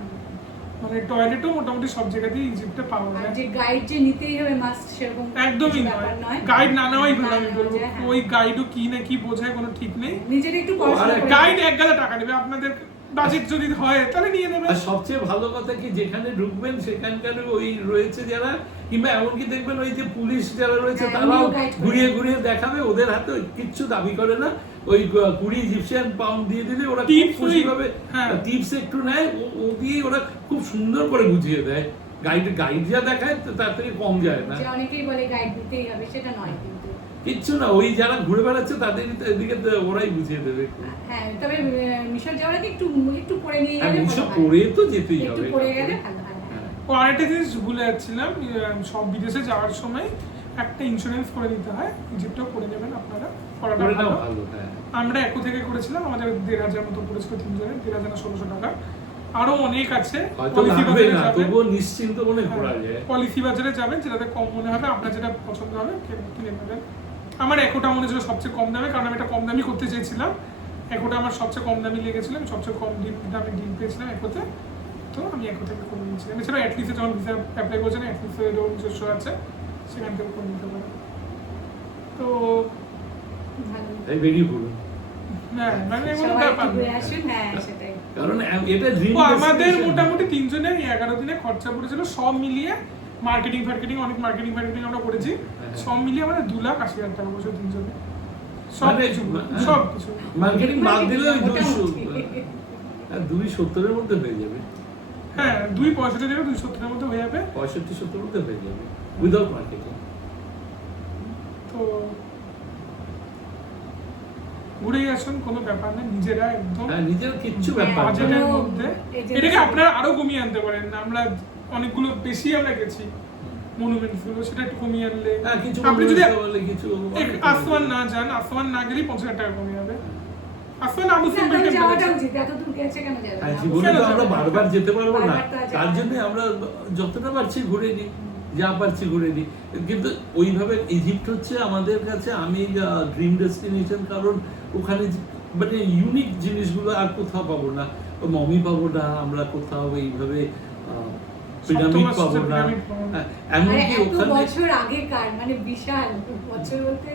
মানে টয়লেটও মোটামুটি সব জায়গাতেই ইজিপ্টে পাওয়া যায়। যে গাইড যে নিতেই হবে মাস্ট সেরকম একদমই নয়, গাইড না নেওয়াই ভালো আমি বলবো। হ্যাঁ। ওই গাইডও কি না কি বোঝায় কোনো ঠিক নেই। নিজের একটু পড়াশোনা করে গাইড 1,000 টাকা নেবে, আপনাদের বাজেট যদি হয় তাহলে নিয়ে নেবেন। আর সবচেয়ে ভালো কথা কি, যেখানে ঢুকবেন সেখানকার ওই রয়েছে যারা, কিংবা এমনকি দেখবেন ওই যে পুলিশ যারা রয়েছে হ্যাঁ, তারাও উনিও guide করে। ঘুরিয়ে ঘুরিয়ে দেখাবে, ওদের হাতে কিচ্ছু দাবি করে না। ওই 20 ইজিপশিয়ান পাউন্ড দিয়ে দিলে ওরা খুব Tips খুশিভাবে হ্যাঁ। টিপস একটু নেয়, ও দিয়ে ওরা খুব সুন্দর করে বুঝিয়ে দেয়। গাইড যা দেখায় তার থেকে কম যায় না। যে অনেকেই বলে গাইড নিতেই হবে, সেটা নয় কিন্তু। কিচ্ছু না, ওই যারা ঘুরে বেড়াচ্ছে তাদের এদিকে ওরাই বুঝিয়ে দেবে। হ্যাঁ, তবে মিশর যাওয়ার আগে একটু পড়ে নিয়ে আর গেলে নিশ্চয় ভালো হয়। পড়ে তো যেতেই একটু হবে। পড়ে গেলে ভালো হয়। হ্যাঁ। ও আরেকটা জিনিস ভুলে যাচ্ছিলাম, সব বিদেশে যাওয়ার সময় একটা ইন্স্যুরেন্স করে নিতে হয়, ইজিপ্টেও করে নেবেন আপনারা, করাটা করে নাও ভালো। ভালো, হ্যাঁ। আমরা একো থেকে করেছিলাম, আমাদের 1,500 মতো পড়েছিল তিনজনের, 1,500 না 1,600 টাকা। আরো অনেক আছে, হয়তো পলিসি লাগবে বাজারে না, যাবেন, তবুও নিশ্চিন্ত মনে ঘোরা যায়। পলিসি বাজারে যাবেন, যেটাতে কম মনে হবে, আপনার যেটা পছন্দ হবে কিনে নেবেন। আমার একোটা মনে ছিল সবচেয়ে কম দামে, কারণ আমি এটা কম দামি করতে চেয়েছিলাম। একোটা আমার সবচেয়ে কম দামি লেগেছিল, আমি সবচেয়ে কম দামে ডিল পেয়েছিলাম একোতে, তো আমি একো থেকে করে নিয়েছিলাম। এছাড়া অ্যাটলিস্টে যখন ভিসা অ্যাপ্লাই করছেন, অ্যাটলিস্টেরও নিজস্ব আছে, সেখান থেকে করে নিতে পারেন। তো ভালো। এই বেরিয়ে পড়ুন। হ্যাঁ, মানে কোনো সবাই ব্যাপার ঘুরে না। আসুন, হ্যাঁ সেটাই। কারণ এটা ড্রিম ও আমাদের মোটামুটি তিনজনের 11 দিনে খরচা পড়েছিল, সব মিলিয়ে মার্কেটিং অনেক মার্কেটিং আমরা করেছি, সব মিলিয়ে আমাদের 2,80,000 টাকা বছর তিনজনে, সব মানে, কিছু হ্যাঁ। সব কিছু। মার্কেটিং বাদ দিলে ওই মোটামুটি। 270 এর মধ্যে হয়ে যাবে। হ্যাঁ, 265 থেকে 270 এর মধ্যে হয়ে যাবে। 65-70 মধ্যে হয়ে যাবে উইদাউট মার্কেটিং। তো ঘুরে আসুন, কোনো ব্যাপার না, নিজেরা একদম হ্যাঁ, নিজের কিচ্ছু ব্যাপার না। বাজেটের কোনো মধ্যে। agency- এটাকে আপনারা আরো কমিয়ে আনতে পারেন। আমরা অনেকগুলো বেশি আমরা গেছি মনুমেন্টস গুলো, সেটা একটু কমিয়ে আনলে, হ্যাঁ, কিছু আপনি যদি বলে কিছু আসমান না যান, আসমান না গেলেই 50,000 টাকা কমে যাবে। আসমান আবু না, সিম্পল তবে যাওয়াটা টেম্পল উচিত, এত দূর গেছে কেন যাবে হ্যাঁ, না? জীবনে তো আমরা বারবার যেতে পারবো না, বারবার তো আর যাওয়া তার জন্য আমরা যতটা পারছি ঘুরে নিই, যা পারছি ঘুরে নিই। কিন্তু ওইভাবে ইজিপ্ট হচ্ছে আমাদের কাছে আমি ড্রিম ডেস্টিনেশন, কারণ ওখানে মানে ইউনিক জিনিসগুলো আর কোথাও পাবো না। মমি পাবো না আমরা কোথাও, এইভাবে পিরামিড পাবো না। হ্যাঁ, আর এমনকি এত ওখানে বছর আগেকার, মানে বিশাল বছর বলতে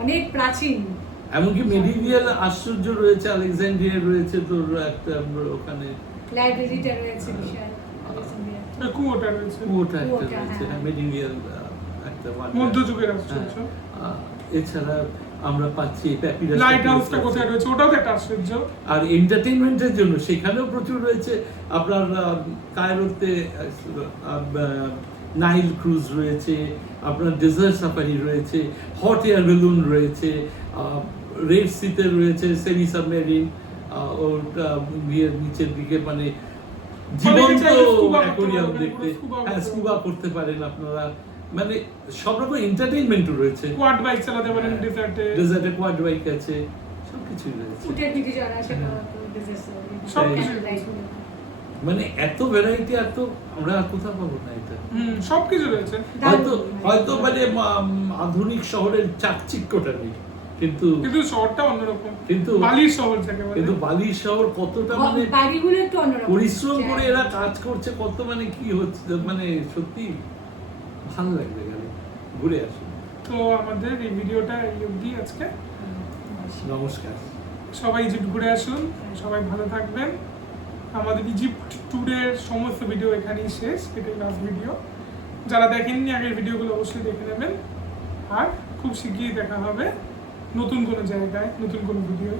অনেক প্রাচীন। এমনকি মেডিভিয়াল আশ্চর্য রয়েছে, আলেকজান্ড্রিয়া রয়েছে, তোর একটা ওখানে লাইব্রেরিটা রয়েছে বিশাল, আলেকজান্দ্রিয়া। কুয়োটা রয়েছে, কুয়োটা একটা কুয়োটা, রয়েছে, হ্যাঁ। মেডিভিয়াল একটা মধ্যযুগের আশ্চর্য। এছাড়া আমরা পাচ্ছি প্যাপিরাস, লাইট হাউসটা কোথায় রয়েছে, ওটাও তো একটা আশ্চর্য। আর এন্টারটেইনমেন্টের জন্য সেখানেও প্রচুর রয়েছে। আপনার কায়রোতে নাইল ক্রুজ রয়েছে, আপনার ডেজার্ট সাফারি রয়েছে, হট এয়ার বেলুন রয়েছে, রেড সিতে রয়েছে সেমি সাবমেরিন, ওটা নিচের দিকে মানে জীবন্ত চাইলে scuba করতে অ্যাকোয়ারিয়াম পারবেন, দেখতে, scuba হ্যাঁ করতে স্কুবা করতে পারেন আপনারা। মানে সব রকম এন্টারটেইনমেন্টও রয়েছে। কোয়াড বাইক চালাতে পারেন ডেজার্টে, ডেজার্টে কোয়াড বাইক আছে, সবকিছুই রয়েছে। উটের পিঠে চড়া, সেটা ডেজার্ট সব সাফারি, কিছু রাইড। মানে এত ভ্যারাইটি, এত আমরা আর কোথাও পাবো না এটা। সবকিছু রয়েছে। হয়তো মানে আধুনিক শহরের চাকচিক্যটা নেই, কিন্তু শহরটা অন্যরকম, কিন্তু বালির শহর যাকে বলে। কিন্তু বালির শহর কতটা মানে বাড়িগুলো একটু অন্যরকম, পরিশ্রম করে এরা কাজ করছে, কত মানে কি হচ্ছে, মানে সত্যি ভালো লাগবে গেলে ঘুরে আসুন। তো আমাদের এই ভিডিওটা এই অবধি আজকে। নমস্কার। সবাই ইজিপ্ট ঘুরে আসুন, সবাই ভালো থাকবেন। আমাদের ইজিপ্ট ট্যুরের সমস্ত ভিডিও এখানেই শেষ, এটাই লাস্ট ভিডিও। যারা দেখেননি আগের ভিডিওগুলো অবশ্যই দেখে নেবেন। আর খুব শিগগিরই দেখা হবে নতুন কোনো জায়গায়, নতুন কোনো ভিডিও।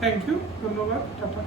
থ্যাংক ইউ, ধন্যবাদ, টাটা।